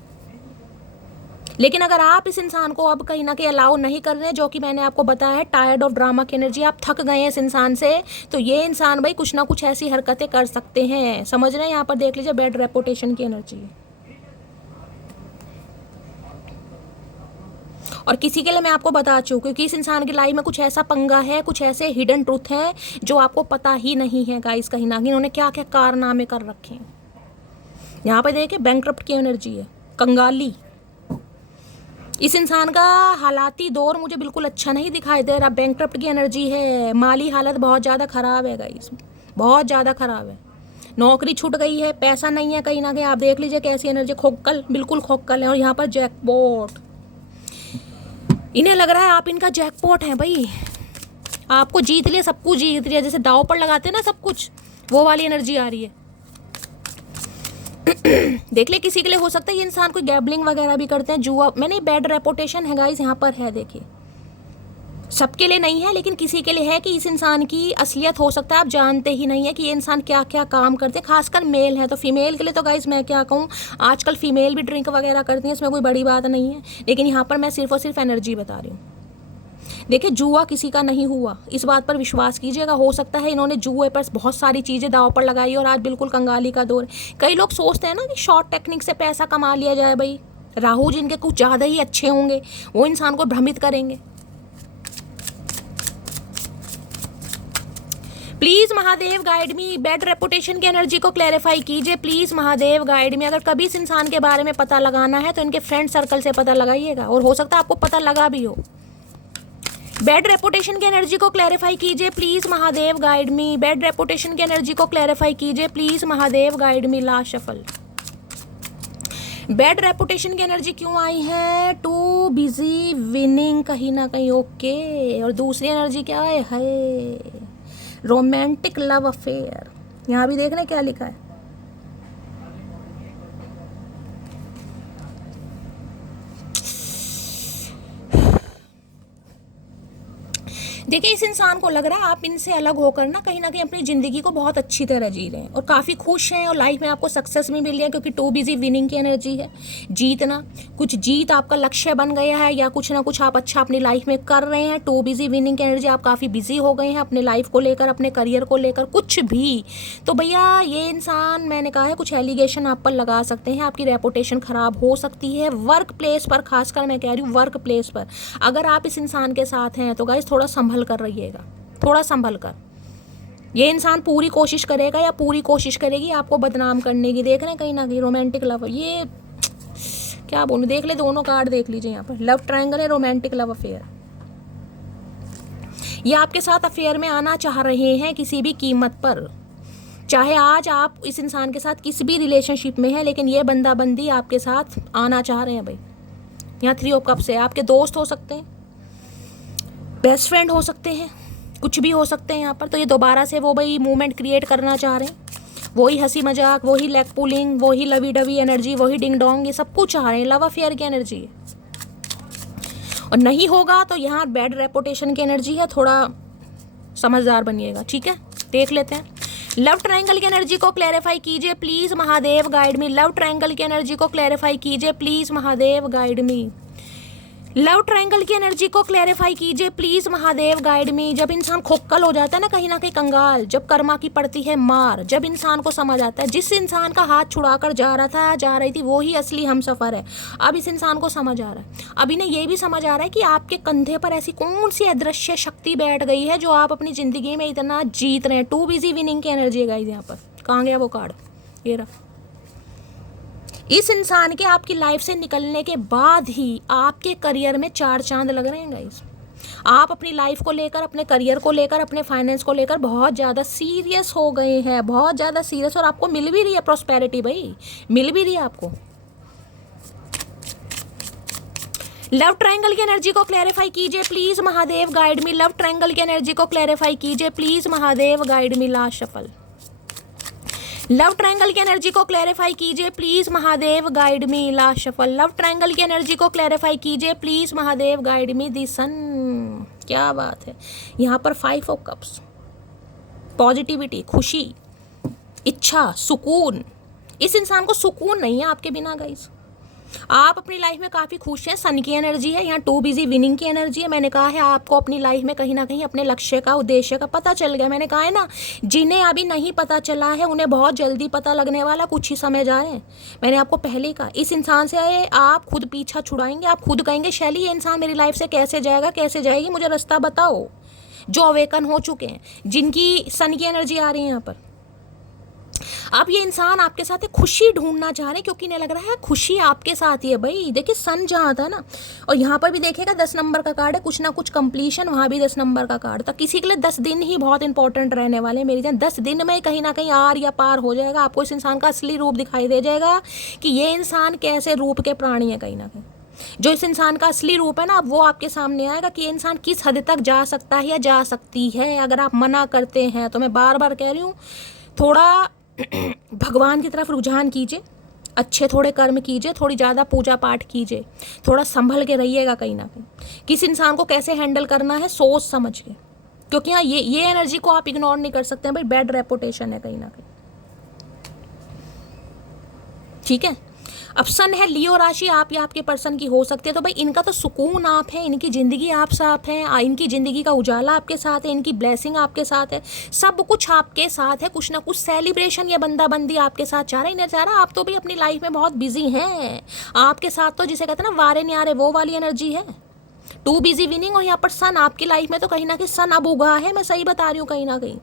लेकिन अगर आप इस इंसान को अब कहीं ना कहीं अलाउ नहीं कर रहे हैं, जो कि मैंने आपको बताया है टायर्ड ऑफ ड्रामा की एनर्जी, आप थक गए हैं इस इंसान से, तो ये इंसान भाई कुछ ना कुछ ऐसी हरकतें कर सकते हैं, समझ रहे हैं। यहाँ पर देख लीजिए बैड रेपुटेशन की एनर्जी है। और किसी के लिए मैं आपको बता चुकी हूँ कि इस इंसान की लाइफ में कुछ ऐसा पंगा है, कुछ ऐसे हिडन ट्रूथ हैं जो आपको पता ही नहीं है गाइस। कहीं ना कहीं इन्होंने क्या क्या कारनामे कर रखे हैं। यहाँ पर देखिए बैंकक्रप्ट की एनर्जी है, कंगाली। इस इंसान का हालाती दौर मुझे बिल्कुल अच्छा नहीं दिखाई दे रहा। बैंकक्रप्ट की एनर्जी है, माली हालत बहुत ज़्यादा ख़राब है गाइस, बहुत ज़्यादा ख़राब है। नौकरी छूट गई है, पैसा नहीं है कहीं ना कहीं। आप देख लीजिए कैसी एनर्जी, खोक्कल, बिल्कुल खोक्कल है। और यहाँ पर जैकपॉट, इन्हें लग रहा है आप इनका जैकपॉट है भाई, आपको जीत लिया, सब कुछ जीत लिया, जैसे दाव पर लगाते हैं ना सब कुछ, वो वाली एनर्जी आ रही है। देख ले किसी के लिए हो सकता है ये इंसान कोई गैम्बलिंग वगैरह भी करते हैं, जुआ। मैंने बैड रेपुटेशन है गाइस यहाँ पर है, देखिए सबके लिए नहीं है, लेकिन किसी के लिए है कि इस इंसान की असलियत हो सकता है आप जानते ही नहीं है कि ये इंसान क्या क्या काम करते हैं। खासकर मेल है तो फीमेल के लिए तो गाइस मैं क्या कहूँ, आजकल फीमेल भी ड्रिंक वगैरह करती हैं, इसमें कोई बड़ी बात नहीं है, लेकिन यहाँ पर मैं सिर्फ और सिर्फ एनर्जी बता रही हूँ। देखिए जुआ किसी का नहीं हुआ, इस बात पर विश्वास कीजिएगा। हो सकता है इन्होंने जुए पर बहुत सारी चीज़ें दाव पर लगाई और आज बिल्कुल कंगाली का दौर। कई लोग सोचते हैं ना कि शॉर्ट टेक्निक से पैसा कमा लिया जाए, भाई राहु जिनके कुछ ज़्यादा ही अच्छे होंगे वो इंसान को भ्रमित करेंगे। Please Mahadev guide me, bad reputation की एनर्जी को क्लैरिफाई कीजिए प्लीज महादेव गाइड मी। अगर कभी इस इंसान के बारे में पता लगाना है तो इनके फ्रेंड सर्कल से पता लगाइएगा, और हो सकता है आपको पता लगा भी हो। बैड रेपुटेशन की एनर्जी को क्लैरिफाई कीजिए please Mahadev guide me, bad reputation की एनर्जी को क्लैरिफाई कीजिए please Mahadev guide me. Last shuffle. Bad reputation की एनर्जी क्यों आई है? टू बिजी विनिंग कहीं ना कहीं, ओके। और दूसरी एनर्जी क्या है? Romantic love affair. यहाँ भी देख रहे क्या लिखा है? देखिए, इस इंसान को लग रहा है आप इनसे अलग होकर ना कहीं अपनी ज़िंदगी को बहुत अच्छी तरह जी रहे हैं और काफ़ी खुश हैं, और लाइफ में आपको सक्सेस भी मिल रही है, क्योंकि टू बिजी विनिंग की एनर्जी है। जीतना, कुछ जीत आपका लक्ष्य बन गया है, या कुछ ना कुछ आप अच्छा अपनी लाइफ में कर रहे हैं। टू बिजी विनिंग की एनर्जी, आप काफ़ी बिजी हो गए हैं अपने लाइफ को लेकर, अपने करियर को लेकर, कुछ भी। तो भैया ये इंसान, मैंने कहा है, कुछ एलिगेशन आप पर लगा सकते हैं, आपकी रेपुटेशन ख़राब हो सकती है वर्क प्लेस पर, खासकर मैं कह रही हूँ वर्क प्लेस पर। अगर आप इस इंसान के साथ हैं तो गाइस थोड़ा संभल कर रहिएगा, थोड़ा संभल कर। ये इंसान पूरी कोशिश करेगा या पूरी कोशिश करेगी आपको बदनाम करने की। देख रहे हैं कहीं ना कहीं रोमांटिक लव, ये क्या बोलूं, देख ले, दोनों कार्ड देख लीजिए यहाँ पर। लव ट्रायंगल है, रोमांटिक लव अफेयर। ये आपके साथ अफेयर में आना चाह रहे हैं किसी भी कीमत पर। चाहे आज आप इस इंसान के साथ किसी भी रिलेशनशिप में है, लेकिन ये बंदा बंदी आपके साथ आना चाह रहे हैं भाई। यहाँ 3 ऑफ कप्स है। आपके दोस्त हो सकते हैं, बेस्ट फ्रेंड हो सकते हैं, कुछ भी हो सकते हैं यहाँ पर। तो ये दोबारा से वो भाई मूवमेंट क्रिएट करना चाह रहे हैं, वही हंसी मजाक, वही लेग पुलिंग, वही लवी डवी एनर्जी, वही डिंग डोंग, ये सब कुछ चाह रहे हैं। लव अफेयर की एनर्जी है, और नहीं होगा तो यहाँ बैड रेपुटेशन की एनर्जी है। थोड़ा समझदार बनिएगा, ठीक है। देख लेते हैं। लव ट्रायंगल की एनर्जी को क्लैरिफाई कीजिए please Mahadev guide me. Love triangle की एनर्जी को क्लैरिफाई कीजिए please Mahadev guide me. Love triangle की एनर्जी को क्लैरिफाई कीजिए प्लीज महादेव गाइड मी। जब इंसान खोखल हो जाता है ना कहीं कंगाल, जब कर्मा की पड़ती है मार, जब इंसान को समझ आता है जिस इंसान का हाथ छुड़ाकर जा रहा था, जा रही थी, वो ही असली हमसफर है। अब इस इंसान को समझ आ रहा है, अब इन्हें ये भी समझ आ रहा है कि आपके कंधे पर ऐसी कौन सी अदृश्य शक्ति बैठ गई है जो आप अपनी जिंदगी में इतना जीत रहे हैं। टू बिजी विनिंग की एनर्जी है गाइस यहाँ पर। कहाँ गया वो कार्ड? ये रहा। इस इंसान के आपकी लाइफ से निकलने के बाद ही आपके करियर में 4 चांद लग रहे हैं गाइस। आप अपनी लाइफ को लेकर, अपने करियर को लेकर, अपने फाइनेंस को लेकर बहुत ज़्यादा सीरियस हो गए हैं, बहुत ज़्यादा सीरियस। और आपको मिल भी रही है प्रॉस्पेरिटी भाई, मिल भी रही है आपको। लव ट्रायंगल की एनर्जी को क्लैरिफाई कीजिए please Mahadev guide me. Love triangle की एनर्जी को क्लैरिफाई कीजिए please Mahadev guide me. Last shuffle. Love triangle की एनर्जी को क्लैरिफाई कीजिए please Mahadev guide me. Last shuffle. Love triangle की एनर्जी को क्लैरिफाई कीजिए प्लीज महादेव गाइड मी। दी सन। क्या बात है। यहाँ पर 5 ऑफ कप्स, पॉजिटिविटी, खुशी, इच्छा, सुकून। इस इंसान को सुकून नहीं है आपके बिना गाइस। आप अपनी लाइफ में काफ़ी खुश हैं। सन की एनर्जी है यहाँ, टू बिजी विनिंग की एनर्जी है। मैंने कहा है आपको अपनी लाइफ में कहीं ना कहीं अपने लक्ष्य का, उद्देश्य का पता चल गया। मैंने कहा है ना, जिन्हें अभी नहीं पता चला है उन्हें बहुत जल्दी पता लगने वाला, कुछ ही समय जा रहे हैं। मैंने आपको पहले ही कहा, इस इंसान से आप खुद पीछा छुड़ाएंगे। आप खुद कहेंगे शैली ये इंसान मेरी लाइफ से कैसे जाएगा, कैसे जाएगी, मुझे रास्ता बताओ। जो अवेकन हो चुके हैं, जिनकी सन की एनर्जी आ रही है यहाँ पर, अब ये इंसान आपके साथ एक खुशी ढूंढना चाह रहे हैं, क्योंकि इन्हें लग रहा है खुशी आपके साथ ही है भाई। देखिए सन जहाँ था ना, और यहाँ पर भी देखिएगा 10 नंबर का कार्ड है, कुछ ना कुछ कंप्लीशन, वहाँ भी 10 नंबर का कार्ड था। किसी के लिए 10 दिन ही बहुत इंपॉर्टेंट रहने वाले हैं मेरी जान। 10 दिन में कहीं ना कहीं आर या पार हो जाएगा, आपको इस इंसान का असली रूप दिखाई दे जाएगा कि ये इंसान कैसे रूप के प्राणी है। कहीं ना कहीं जो इस इंसान का असली रूप है ना, अब वो आपके सामने आएगा कि ये इंसान किस हद तक जा सकता है या जा सकती है। अगर आप मना करते हैं तो मैं बार बार कह रही हूँ, थोड़ा भगवान की तरफ रुझान कीजिए, अच्छे थोड़े कर्म कीजिए, थोड़ी ज़्यादा पूजा पाठ कीजिए, थोड़ा संभल के रहिएगा। कहीं ना कहीं किस इंसान को कैसे हैंडल करना है सोच समझ के, क्योंकि हाँ ये एनर्जी को आप इग्नोर नहीं कर सकते हैं भाई। बैड रेपुटेशन है कहीं ना कहीं, ठीक है। अब सन है, लियो राशि आप या आपके पर्सन की हो सकती है। तो भाई इनका तो सुकून आप है, इनकी ज़िंदगी आप साथ हैं, इनकी ज़िंदगी का उजाला आपके साथ है, इनकी ब्लेसिंग आपके साथ है, सब कुछ आपके साथ है। कुछ ना कुछ सेलिब्रेशन या बंदा बंदी आपके साथ चाह रहा ही नहीं चाह रहा। आप तो भी अपनी लाइफ में बहुत बिजी हैं। आपके साथ तो जिसे कहते हैं ना वारे न्यारे, वो वाली एनर्जी है। Too busy winning. और यहाँ पर सन आपकी लाइफ में तो कहीं ना कहीं सन अब उगा है, मैं सही बता रही हूँ कहीं ना कहीं।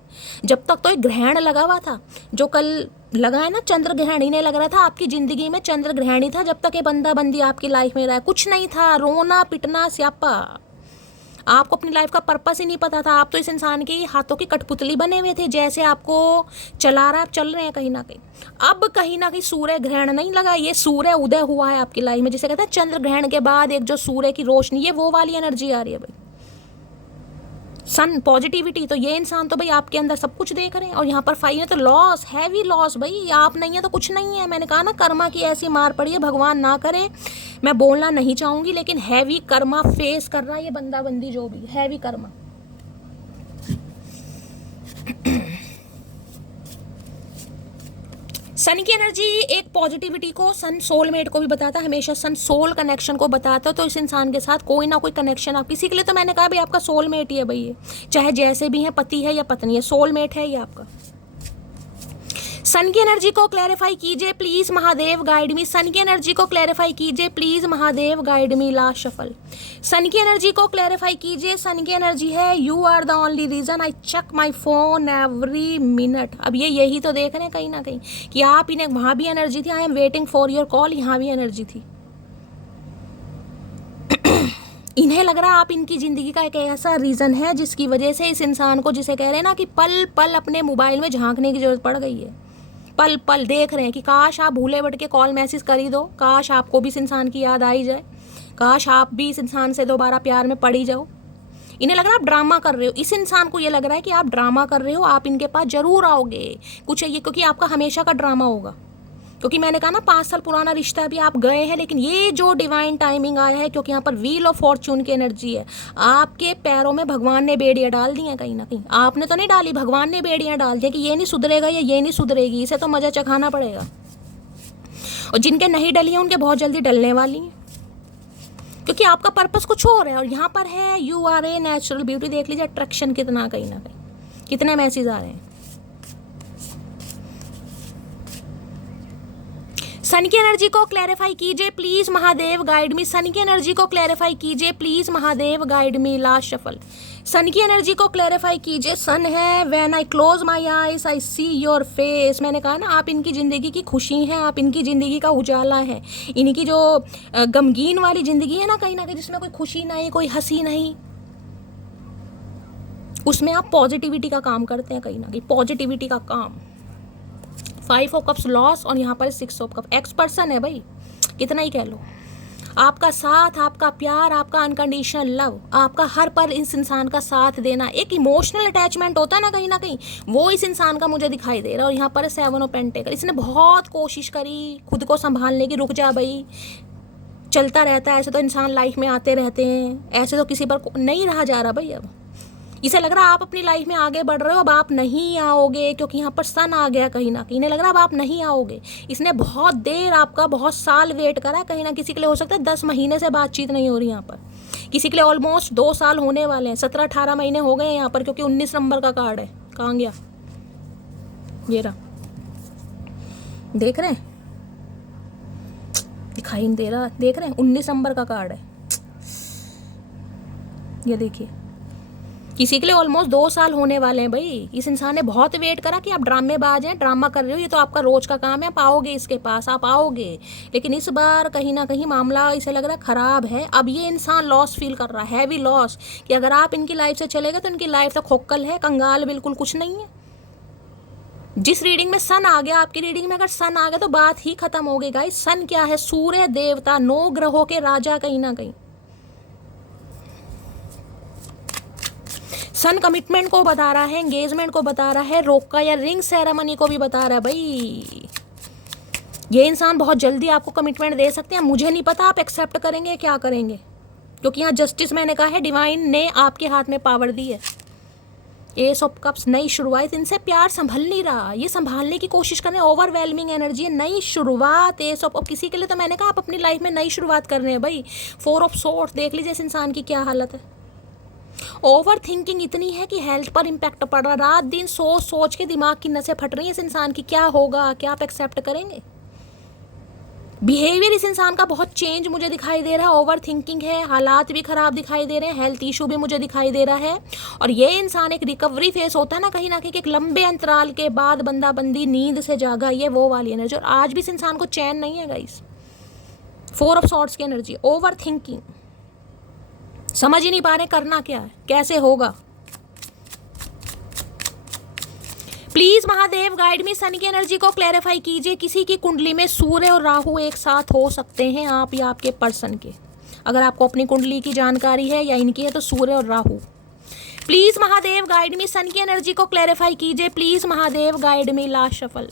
जब तक तो एक ग्रहण लगा हुआ था, जो कल लगा है ना, चंद्र ग्रहण, इन्हें लग रहा था आपकी जिंदगी में चंद्र ग्रहण ही था। जब तक ये बंदा बंदी आपकी लाइफ में रहा, कुछ नहीं था, रोना पिटना स्यापा। आपको अपनी लाइफ का पर्पस ही नहीं पता था। आप तो इस इंसान के हाथों की कठपुतली बने हुए थे, जैसे आपको चला रहा है, आप चल रहे हैं कहीं ना कहीं। अब कहीं ना कहीं सूर्य ग्रहण नहीं लगा, ये सूर्य उदय हुआ है आपकी लाइफ में, जिसे कहते हैं चंद्र ग्रहण के बाद एक जो सूर्य की रोशनी, ये वो वाली एनर्जी आ रही है भाई, सन पॉजिटिविटी। तो ये इंसान तो भाई आपके अंदर सब कुछ देख रहे हैं। और यहाँ पर 5 है तो लॉस, हैवी लॉस भाई। आप नहीं है तो कुछ नहीं है। मैंने कहा ना, कर्मा की ऐसी मार पड़ी है, भगवान ना करे, मैं बोलना नहीं चाहूंगी, लेकिन हैवी कर्मा फेस कर रहा है ये बंदा बंदी, जो भी हैवी कर्मा। सन की एनर्जी एक पॉजिटिविटी को, सन सोलमेट को भी बताता है, हमेशा सन सोल कनेक्शन को बताता है। तो इस इंसान के साथ कोई ना कोई कनेक्शन आप किसी के लिए, तो मैंने कहा भाई आपका सोलमेट ही है भाई, ये चाहे जैसे भी है, पति है या पत्नी है, सोलमेट है ये आपका। सन की एनर्जी को क्लैरिफाई कीजिए please Mahadev guide me. Sun की एनर्जी को क्लैरिफाई कीजिए please Mahadev guide me. Last shuffle. Sun की एनर्जी को क्लैरिफाई कीजिए। सन की एनर्जी है you are the only reason I check my phone every minute. अब ये यही तो देख रहे हैं कहीं ना कहीं कि आप इन्हें, वहां भी एनर्जी थी, I am waiting for your call, यहाँ भी एनर्जी थी। इन्हें लग रहा है आप इनकी जिंदगी का एक ऐसा रीजन है जिसकी वजह से इस इंसान को, जिसे कह रहे हैं ना कि पल पल अपने मोबाइल में झांकने की जरूरत पड़ गई है। पल पल देख रहे हैं कि काश आप भूले भटके कॉल मैसेज कर ही दो, काश आपको भी इस इंसान की याद आई जाए, काश आप भी इस इंसान से दोबारा प्यार में पड़ ही जाओ। इन्हें लग रहा है आप ड्रामा कर रहे हो। इस इंसान को ये लग रहा है कि आप ड्रामा कर रहे हो, आप इनके पास जरूर आओगे कुछ ये, क्योंकि आपका हमेशा का ड्रामा होगा। क्योंकि मैंने कहा ना 5 साल पुराना रिश्ता भी आप गए हैं, लेकिन ये जो डिवाइन टाइमिंग आया है, क्योंकि यहाँ पर व्हील ऑफ फॉर्च्यून की एनर्जी है, आपके पैरों में भगवान ने बेड़ियाँ डाल दी हैं कहीं ना कहीं। आपने तो नहीं डाली, भगवान ने बेड़ियाँ डाल दी कि ये नहीं सुधरेगा या ये नहीं सुधरेगी, इसे तो मजा चखाना पड़ेगा। और जिनके नहीं डली हैं उनके बहुत जल्दी डलने वाली हैं, क्योंकि आपका पर्पस कुछ और है। और यहाँ पर है you are a natural beauty. देख लीजिए अट्रैक्शन कितना, कहीं ना कहीं कितने मैसेज आ रहे हैं। सन की एनर्जी को क्लैरिफाई कीजिए please Mahadev guide me. Sun की एनर्जी को क्लैरिफाई कीजिए please Mahadev guide me. Last shuffle. Sun की एनर्जी को क्लैरिफाई कीजिए। सन है when I close my eyes I see your face. मैंने कहा ना आप इनकी जिंदगी की खुशी हैं, आप इनकी जिंदगी का उजाला है। इनकी जो गमगीन वाली जिंदगी है ना कहीं जिसमें कोई खुशी नहीं, कोई हंसी नहीं, उसमें आप पॉजिटिविटी का काम करते हैं कहीं ना कहीं, पॉजिटिविटी का काम। 5 ऑफ कप्स लॉस और यहाँ पर 6 ऑफ कप। एक्स पर्सन है भाई, कितना ही कह लो। आपका साथ, आपका प्यार, आपका अनकंडीशनल लव, आपका हर पर इस इंसान का साथ देना, एक इमोशनल अटैचमेंट होता है ना कहीं, वो इस इंसान का मुझे दिखाई दे रहा है। और यहाँ पर 7 ऑफ पेंटिकल। इसने बहुत कोशिश करी खुद को संभालने की, रुक जा भाई, चलता रहता है, ऐसे तो इंसान लाइफ में आते रहते हैं, ऐसे तो किसी पर नहीं रहा जा रहा भाई। अब इसे लग रहा है आप अपनी लाइफ में आगे बढ़ रहे हो, अब आप नहीं आओगे, क्योंकि यहाँ पर सन आ गया कहीं ना कहीं। इन्हें लग रहा है अब आप नहीं आओगे। इसने बहुत देर, आपका बहुत साल वेट करा कहीं ना, किसी के लिए हो सकता है 10 महीने से बातचीत नहीं हो रही यहाँ पर, किसी के लिए ऑलमोस्ट 2 साल होने वाले हैं, 17-18 महीने हो गए हैं यहाँ पर, क्योंकि 19 नंबर का कार्ड है। कहाँ गया ये रहा, देख रहे हैं, दिखाई नहीं दे रहा, देख रहे हैं 19 नंबर का कार्ड है, ये देखिए। किसी के लिए ऑलमोस्ट 2 साल होने वाले हैं भाई। इस इंसान ने बहुत वेट करा कि आप ड्रामेबाज हैं, ड्रामा कर रहे हो, ये तो आपका रोज का काम है, आप आओगे इसके पास, आप आओगे। लेकिन इस बार कहीं ना कहीं मामला इसे लग रहा है खराब है। अब ये इंसान लॉस फील कर रहा है, हैवी लॉस, कि अगर आप इनकी लाइफ से चले गए तो इनकी लाइफ तो खोखल है, कंगाल, बिल्कुल कुछ नहीं है। जिस रीडिंग में सन आ गया, आपकी रीडिंग में अगर सन आ गया तो बात ही खत्म हो गई गाइस। सन क्या है? सूर्य देवता, 9 ग्रहों के राजा कहीं ना कहीं। सन कमिटमेंट को बता रहा है, एंगेजमेंट को बता रहा है, रोका या रिंग सेरेमनी को भी बता रहा है भाई। ये इंसान बहुत जल्दी आपको कमिटमेंट दे सकते हैं। मुझे नहीं पता आप एक्सेप्ट करेंगे क्या करेंगे, क्योंकि यहाँ जस्टिस मैंने कहा है, डिवाइन ने आपके हाथ में पावर दी है। एस ऑफ कप्स, नई शुरुआत। इनसे प्यार संभल नहीं रहा, ये संभालने की कोशिश कर रहे हैं, ओवरवेलमिंग एनर्जी है, नई शुरुआत। एस ऑफ, किसी के लिए तो मैंने कहा आप अपनी लाइफ में नई शुरुआत कर रहे हैं भाई। 4 ऑफ सोर्ड्स, देख लीजिए इस इंसान की क्या हालत है। ओवर थिंकिंग इतनी है कि हेल्थ पर इम्पैक्ट पड़ रहा, रात दिन सोच सोच के दिमाग की नसें फट रही हैं इस इंसान की। क्या होगा, क्या आप एक्सेप्ट करेंगे? बिहेवियर इस इंसान का बहुत चेंज मुझे दिखाई दे रहा है, ओवर थिंकिंग है, हालात भी खराब दिखाई दे रहे हैं, हेल्थ इशू भी मुझे दिखाई दे रहा है। और ये इंसान एक रिकवरी फेस होता है ना कहीं एक लंबे अंतराल के बाद बंदा बंदी नींद से जागा, ये वो वाली एनर्जी। और आज भी इस इंसान को चैन नहीं है गाइस। 4 ऑफ सॉर्ड्स की एनर्जी, ओवर थिंकिंग, समझ ही नहीं पा रहे करना क्या है, कैसे होगा। Please Mahadev guide me, sun की एनर्जी को क्लैरिफाई कीजिए। किसी की कुंडली में सूर्य और राहु एक साथ हो सकते हैं, आप या आपके पर्सन के। अगर आपको अपनी कुंडली की जानकारी है या इनकी है तो सूर्य और Rahu. Please Mahadev guide me, sun की एनर्जी को क्लैरिफाई कीजिए। Please Mahadev guide me, last shuffle.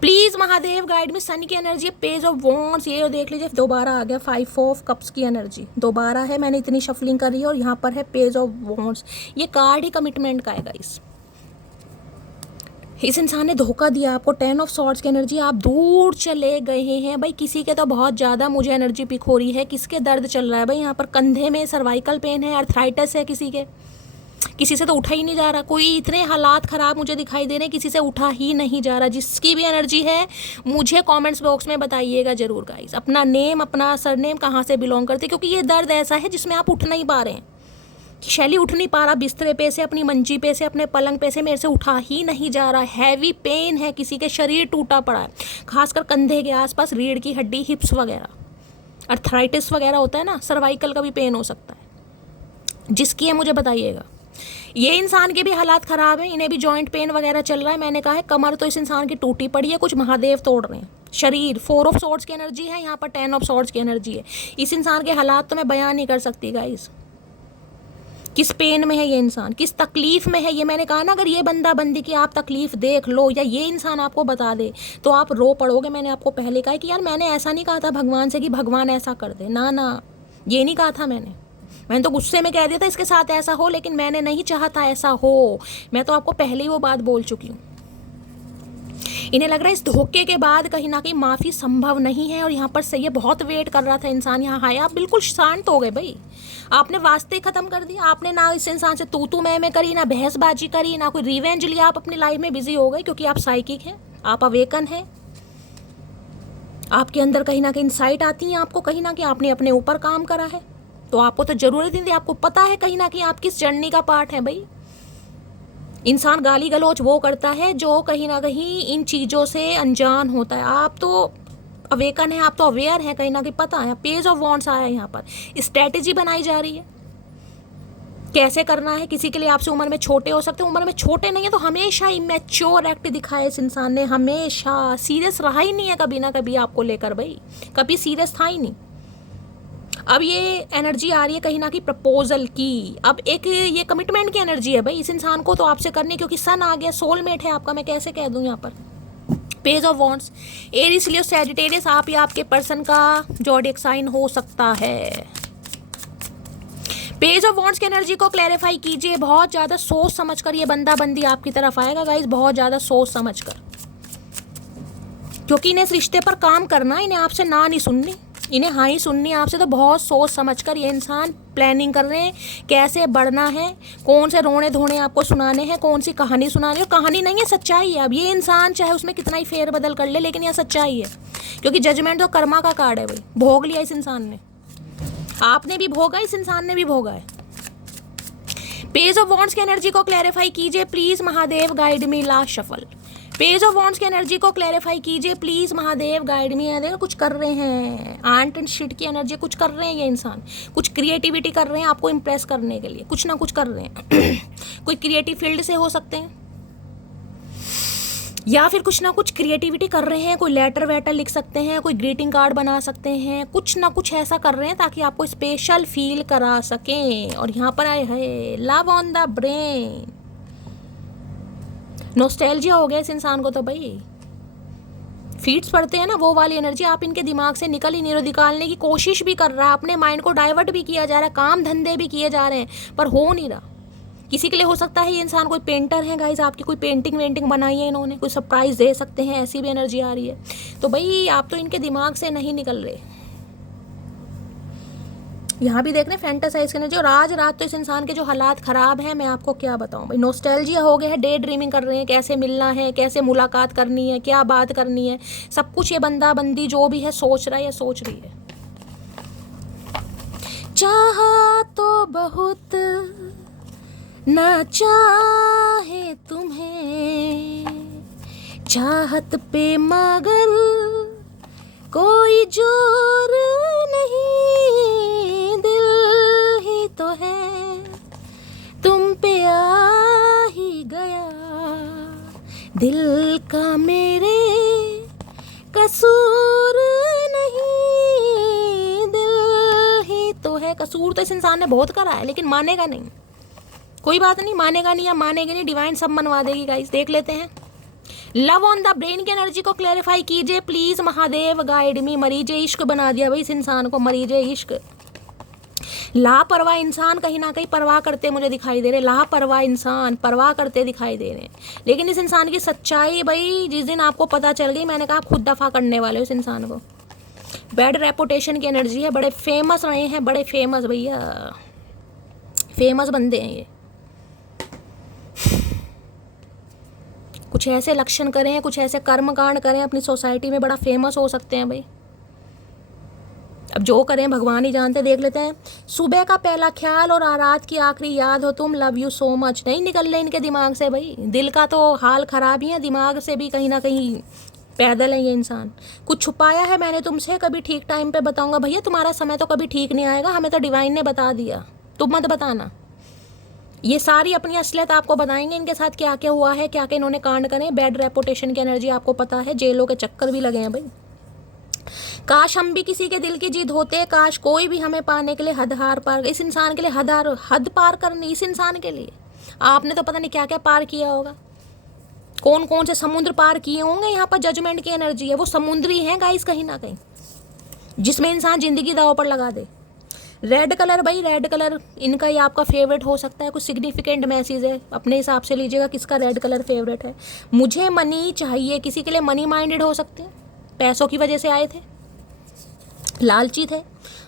Please Mahadev guide me, sun की एनर्जी, पेज ऑफ वॉन्ड्स। ये देख लीजिए दोबारा आ गया 5 ऑफ कप्स की एनर्जी, दोबारा है, मैंने इतनी शफलिंग करी है। और यहाँ पर है पेज ऑफ वॉन्ड्स, ये कार्ड ही कमिटमेंट का है गाइस। इस इंसान ने धोखा दिया आपको। 10 ऑफ सॉर्ड्स की एनर्जी, आप दूर चले गए हैं भाई। किसी के तो बहुत ज़्यादा मुझे एनर्जी पिक हो रही है। किसके दर्द चल रहा है भाई, यहाँ पर कंधे में सर्वाइकल पेन है, अर्थराइटिस है किसी के, किसी से तो उठा ही नहीं जा रहा। कोई इतने हालात ख़राब मुझे दिखाई दे रहे हैं, किसी से उठा ही नहीं जा रहा। जिसकी भी एनर्जी है मुझे कमेंट्स बॉक्स में बताइएगा ज़रूर गाइस, अपना नेम, अपना सरनेम, कहाँ से बिलोंग करते, क्योंकि ये दर्द ऐसा है जिसमें आप उठ नहीं पा रहे हैं। शैली उठ नहीं पा रहा बिस्तरे पे से, अपनी मंजी पे से, अपने पलंग पे से, मेरे से उठा ही नहीं जा रहा। हैवी पेन है, किसी के शरीर टूटा पड़ा है, खासकर कंधे के आसपास, रीढ़ की हड्डी, हिप्स वगैरह, अर्थराइटिस वगैरह होता है ना, सर्वाइकल का भी पेन हो सकता है। जिसकी है मुझे बताइएगा। ये इंसान के भी हालात ख़राब हैं, इन्हें भी जॉइंट पेन वगैरह चल रहा है। मैंने कहा है कमर तो इस इंसान की टूटी पड़ी है, कुछ महादेव तोड़ रहे हैं। शरीर 4 ऑफ सॉर्ड्स की एनर्जी है, यहाँ पर 10 ऑफ सॉर्ड्स की एनर्जी है। इस इंसान के हालात तो मैं बयान नहीं कर सकती गाइस, किस पेन में है ये इंसान, किस तकलीफ में है ये। मैंने कहा ना, अगर ये बंदा बंदी की आप तकलीफ देख लो या ये इंसान आपको बता दे तो आप रो पड़ोगे। मैंने आपको पहले कहा कि यार मैंने ऐसा नहीं कहा था भगवान से कि भगवान ऐसा कर दे, ना ना, ये नहीं कहा था मैंने तो गुस्से में कह दिया था इसके साथ ऐसा हो, लेकिन मैंने नहीं चाहा था ऐसा हो। मैं तो आपको पहले ही वो बात बोल चुकी हूँ। इन्हें लग रहा है इस धोखे के बाद कहीं ना कहीं माफ़ी संभव नहीं है। और यहाँ पर से ये बहुत वेट कर रहा था इंसान, यहाँ आया, आप बिल्कुल शांत हो गए भाई। आपने वास्ते ख़त्म कर दिया, आपने ना इस इंसान से तू मैं करी, ना बहसबाजी करी, ना कोई रिवेंज लिया। आप अपनी लाइफ में बिजी हो गए, क्योंकि आप साइकिक हैं, आप अवेकन हैं। आपके अंदर कहीं ना कहीं इंसाइट आती है आपको, कहीं ना कहीं आपने अपने ऊपर काम करा है, तो आपको तो ज़रूरत नहीं थी। आपको पता है कहीं ना कहीं आप किस जर्नी का पार्ट है भाई। इंसान गाली गलौज वो करता है जो कहीं ना कहीं इन चीज़ों से अनजान होता है। आप तो अवेकन है, आप तो अवेयर है, कहीं ना कहीं पता है। पेज ऑफ वॉन्ड्स आया है, यहाँ पर स्ट्रेटेजी बनाई जा रही है कैसे करना है। किसी के लिए आपसे उम्र में छोटे हो सकते हैं, उम्र में छोटे नहीं है तो हमेशा इमेच्योर एक्ट दिखाया इस इंसान ने, हमेशा सीरियस रहा ही नहीं है कभी ना कभी आपको लेकर भाई, कभी सीरियस था ही नहीं। अब ये एनर्जी आ रही है कहीं ना कहीं प्रपोजल की, अब एक ये कमिटमेंट की एनर्जी है भाई इस इंसान को तो आपसे करनी, क्योंकि सन आ गया, सोलमेट है आपका, मैं कैसे कह दूं। यहाँ पर page of wands, Aries, Leo, Sagittarius, आप या आपके पर्सन का ज़ोडिएक साइन हो सकता है। पेज ऑफ वॉन्ड्स की एनर्जी को क्लैरिफाई कीजिए। बहुत ज़्यादा सोच समझ कर ये बंदा बंदी आपकी तरफ आएगा गाइस, बहुत ज़्यादा सोच समझ कर, क्योंकि इन्हें इस रिश्ते पर काम करना, इन्हें आपसे ना नहीं सुननी, इन्हें हाँ ही सुननी आपसे। तो बहुत सोच समझ कर ये इंसान प्लानिंग कर रहे हैं कैसे बढ़ना है, कौन से रोने धोने आपको सुनाने हैं, कौन सी कहानी सुनानी है। कहानी नहीं है, सच्चाई है। अब ये इंसान चाहे उसमें कितना ही फेर बदल कर ले, लेकिन यह सच्चाई है, क्योंकि जजमेंट तो कर्मा का कार्ड है भाई। भोग लिया इस इंसान ने, आपने भी भोगा, इस इंसान ने भी भोगा है। पेज ऑफ वॉन्ड्स की एनर्जी को क्लैरिफाई कीजिए please Mahadev, guide me, last shuffle. Page of wands की एनर्जी को क्लैरिफाई कीजिए प्लीज महादेव, गाइड मी। देखो कुछ कर रहे हैं, आंट एंड शिट की एनर्जी, कुछ कर रहे हैं ये इंसान, कुछ क्रिएटिविटी कर रहे हैं आपको इम्प्रेस करने के लिए, कुछ ना कुछ कर रहे हैं। कोई क्रिएटिव फील्ड से हो सकते हैं, या फिर कुछ ना कुछ क्रिएटिविटी कर रहे हैं। कोई लेटर वेटर लिख सकते हैं, कोई ग्रीटिंग कार्ड बना सकते हैं, कुछ ना कुछ ऐसा कर रहे हैं ताकि आपको स्पेशल फील करा सकें। और यहाँ पर आए है love on the brain, nostalgia हो गया इस इंसान को तो भाई। फीट्स पड़ते हैं ना, वो वाली एनर्जी आप इनके दिमाग से निकल ही नहीं रहे, निकालने की कोशिश भी कर रहा है, अपने माइंड को डाइवर्ट भी किया जा रहा है, काम धंधे भी किए जा रहे हैं, पर हो नहीं रहा। किसी के लिए हो सकता है ये इंसान कोई पेंटर है गाइज, आपकी कोई पेंटिंग वेंटिंग बनाई है इन्होंने, कोई सरप्राइज दे सकते हैं, ऐसी भी एनर्जी आ रही है। तो भाई आप तो इनके दिमाग से नहीं निकल रहे। यहाँ भी देख रहे हैं फैंटासाइज करने जो आज रात तो इस इंसान के जो हालात ख़राब हैं, मैं आपको क्या बताऊँ भाई। नोस्टैल्जिया हो गया है, डे ड्रीमिंग कर रहे हैं, कैसे मिलना है, कैसे मुलाकात करनी है, क्या बात करनी है, सब कुछ ये बंदा बंदी जो भी है सोच रहा है या सोच रही है। चाहा तो बहुत ना चाहे तुम्हें, चाहत पे मगर कोई जोर नहीं, दिल ही तो है तुम पे आ ही गया, दिल का मेरे कसूर नहीं, दिल ही तो है। कसूर तो इस इंसान ने बहुत करा है लेकिन मानेगा नहीं। कोई बात नहीं, मानेगा नहीं या मानेगी नहीं, डिवाइन सब मनवा देगी गाइस। देख लेते हैं। लव ऑन द ब्रेन की एनर्जी को क्लैरिफाई कीजिए प्लीज महादेव, गाइड मी। मरीजे इश्क बना दिया भाई इस इंसान को, मरीजे इश्क। लापरवाह इंसान कहीं ना कहीं परवाह करते मुझे दिखाई दे रहे, लापरवाह इंसान परवाह करते दिखाई दे रहे हैं। लेकिन इस इंसान की सच्चाई भाई जिस दिन आपको पता चल गई, मैंने कहा आप खुद दफा करने वाले हो इस इंसान को। बैड रेपुटेशन की एनर्जी है, बड़े फेमस रहे हैं, बड़े फेमस भैया, फेमस बंदे हैं ये। कुछ ऐसे लक्षण करें, कुछ ऐसे कर्म कांड करें अपनी सोसाइटी में, बड़ा फेमस हो सकते हैं भाई। अब जो करें भगवान ही जानते। देख लेते हैं। सुबह का पहला ख्याल और रात की आखिरी याद हो तुम, लव यू सो मच। नहीं निकल रहे इनके दिमाग से भाई, दिल का तो हाल खराब ही है, दिमाग से भी कहीं ना कहीं पैदल है ये इंसान। कुछ छुपाया है मैंने तुमसे, कभी ठीक टाइम पे बताऊंगा। भैया तुम्हारा समय तो कभी ठीक नहीं आएगा, हमें तो डिवाइन ने बता दिया, तुम मत बताना। ये सारी अपनी असलियत आपको बताएंगे, इनके साथ क्या क्या हुआ है, क्या क्या इन्होंने कांड करे। बैड रेपुटेशन की एनर्जी आपको पता है, जेलों के चक्कर भी लगे हैं भाई। काश हम भी किसी के दिल की जीत होते, काश कोई भी हमें पाने के लिए हद हार पार। इस इंसान के लिए हद पार करनी, इस इंसान के लिए आपने तो पता नहीं क्या क्या पार किया होगा, कौन कौन से समुद्र पार किए होंगे। यहाँ पर जजमेंट की एनर्जी है, वो समुद्री है गाइस कहीं ना कहीं, जिसमें इंसान जिंदगी दांव पर लगा दे। रेड कलर भाई, रेड कलर इनका ही आपका फेवरेट हो सकता है। कुछ सिग्निफिकेंट मैसेज है, अपने हिसाब से लीजिएगा किसका रेड कलर फेवरेट है। मुझे मनी चाहिए, किसी के लिए मनी माइंडेड हो सकते हैं, पैसों की वजह से आए थे, लालची थे।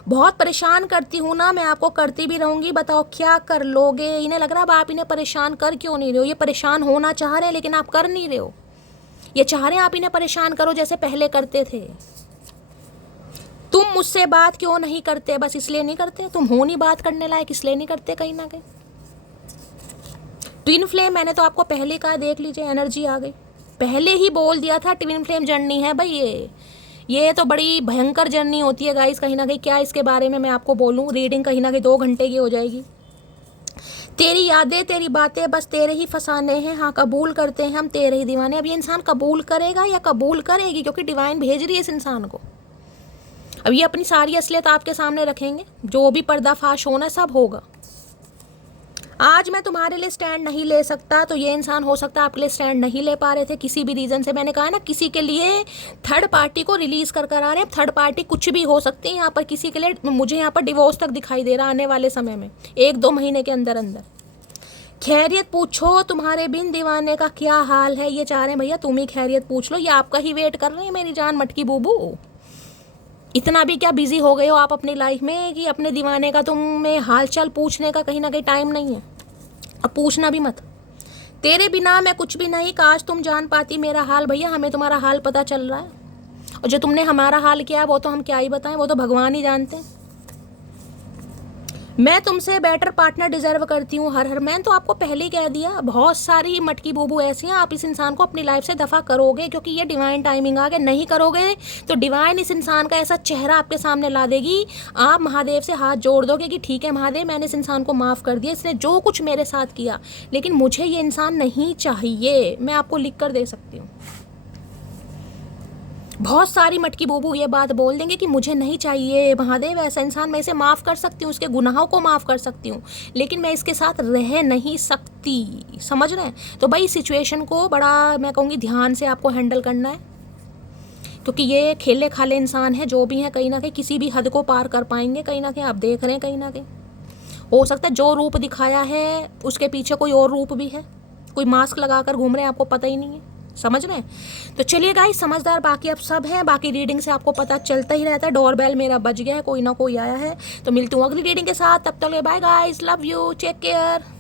बहुत परेशान करती हूँ ना मैं, आपको करती भी रहूँगी, बताओ क्या कर लोगे। इन्हें लग रहा है आप इन्हें परेशान कर क्यों नहीं रहे हो। ये परेशान होना चाह रहे हैं लेकिन आप कर नहीं रहे हो। ये चाह रहे हैं आप इन्हें परेशान करो जैसे पहले करते थे। तुम मुझसे बात क्यों नहीं करते, बस इसलिए नहीं करते, तुम हो नहीं बात करने लायक इसलिए नहीं करते कहीं ना कहीं। ट्विन फ्लेम मैंने तो आपको पहले कहा, देख लीजिए एनर्जी आ गई, पहले ही बोल दिया था ट्विन फ्लेम जर्नी है भाई। ये तो बड़ी भयंकर जर्नी होती है गाइस कहीं ना कहीं। क्या इसके बारे में मैं आपको बोलूँ, रीडिंग कहीं ना कहीं 2 घंटे की हो जाएगी। तेरी यादें तेरी बातें बस तेरे ही फसाने हैं, हाँ कबूल करते हैं हम तेरे ही दीवाने। अब ये इंसान कबूल करेगा या कबूल करेगी, क्योंकि डिवाइन भेज रही है इस इंसान को। अब ये अपनी सारी असलियत आपके सामने रखेंगे, जो भी पर्दाफाश होना सब होगा। आज मैं तुम्हारे लिए स्टैंड नहीं ले सकता, तो ये इंसान हो सकता है आपके लिए स्टैंड नहीं ले पा रहे थे किसी भी रीज़न से। मैंने कहा ना किसी के लिए थर्ड पार्टी को रिलीज़ कर आ रहे हैं। थर्ड पार्टी कुछ भी हो सकती है यहाँ पर, किसी के लिए मुझे यहाँ पर डिवोर्स तक दिखाई दे रहा आने वाले समय में, 1-2 महीने के अंदर अंदर। खैरियत पूछो तुम्हारे बिन दीवाने का क्या हाल है, ये चाह रहे हैं भैया तुम ही खैरियत पूछ लो, ये आपका ही वेट कर रहे हैं मेरी जान मटकी बूबू। इतना भी क्या बिजी हो गए हो आप अपनी लाइफ में कि अपने दीवाने का तुम्हें हालचाल पूछने का कहीं ना कहीं टाइम नहीं है। अब पूछना भी मत। तेरे बिना मैं कुछ भी नहीं, काश तुम जान पाती मेरा हाल। भैया हमें तुम्हारा हाल पता चल रहा है, और जो तुमने हमारा हाल किया वो तो हम क्या ही बताएं, वो तो भगवान ही जानते हैं। मैं तुमसे बेटर पार्टनर डिजर्व करती हूँ हर हर। मैंने तो आपको पहले ही कह दिया, बहुत सारी मटकी बूबू ऐसी हैं, आप इस इंसान को अपनी लाइफ से दफ़ा करोगे क्योंकि ये डिवाइन टाइमिंग आ गया। नहीं करोगे तो डिवाइन इस इंसान का ऐसा चेहरा आपके सामने ला देगी, आप महादेव से हाथ जोड़ दोगे कि ठीक है महादेव मैंने इस इंसान को माफ़ कर दिया, इसने जो कुछ मेरे साथ किया, लेकिन मुझे ये इंसान नहीं चाहिए। मैं आपको लिख कर दे सकती हूँ। बहुत सारी मटकी बूबू ये बात बोल देंगे कि मुझे नहीं चाहिए महादेव ऐसा इंसान, मैं इसे माफ़ कर सकती हूँ, उसके गुनाहों को माफ़ कर सकती हूँ, लेकिन मैं इसके साथ रह नहीं सकती। समझ रहे हैं? तो भाई सिचुएशन को बड़ा मैं कहूँगी ध्यान से आपको हैंडल करना है, क्योंकि ये खेले खाले इंसान है, जो भी है कहीं ना कहीं किसी भी हद को पार कर पाएंगे। कहीं ना कहीं आप देख रहे हैं, कहीं ना कहीं हो सकता है जो रूप दिखाया है उसके पीछे कोई और रूप भी है, कोई मास्क लगा कर घूम रहे हैं, आपको पता ही नहीं है। समझ रहे हैं? तो चलिए गाइस, समझदार बाकी अब सब हैं, बाकी रीडिंग से आपको पता चलता ही रहता है। डोरबेल मेरा बज गया है, कोई ना कोई आया है। तो मिलती हूँ अगली रीडिंग के साथ, तब तक bye guys, love you, take care.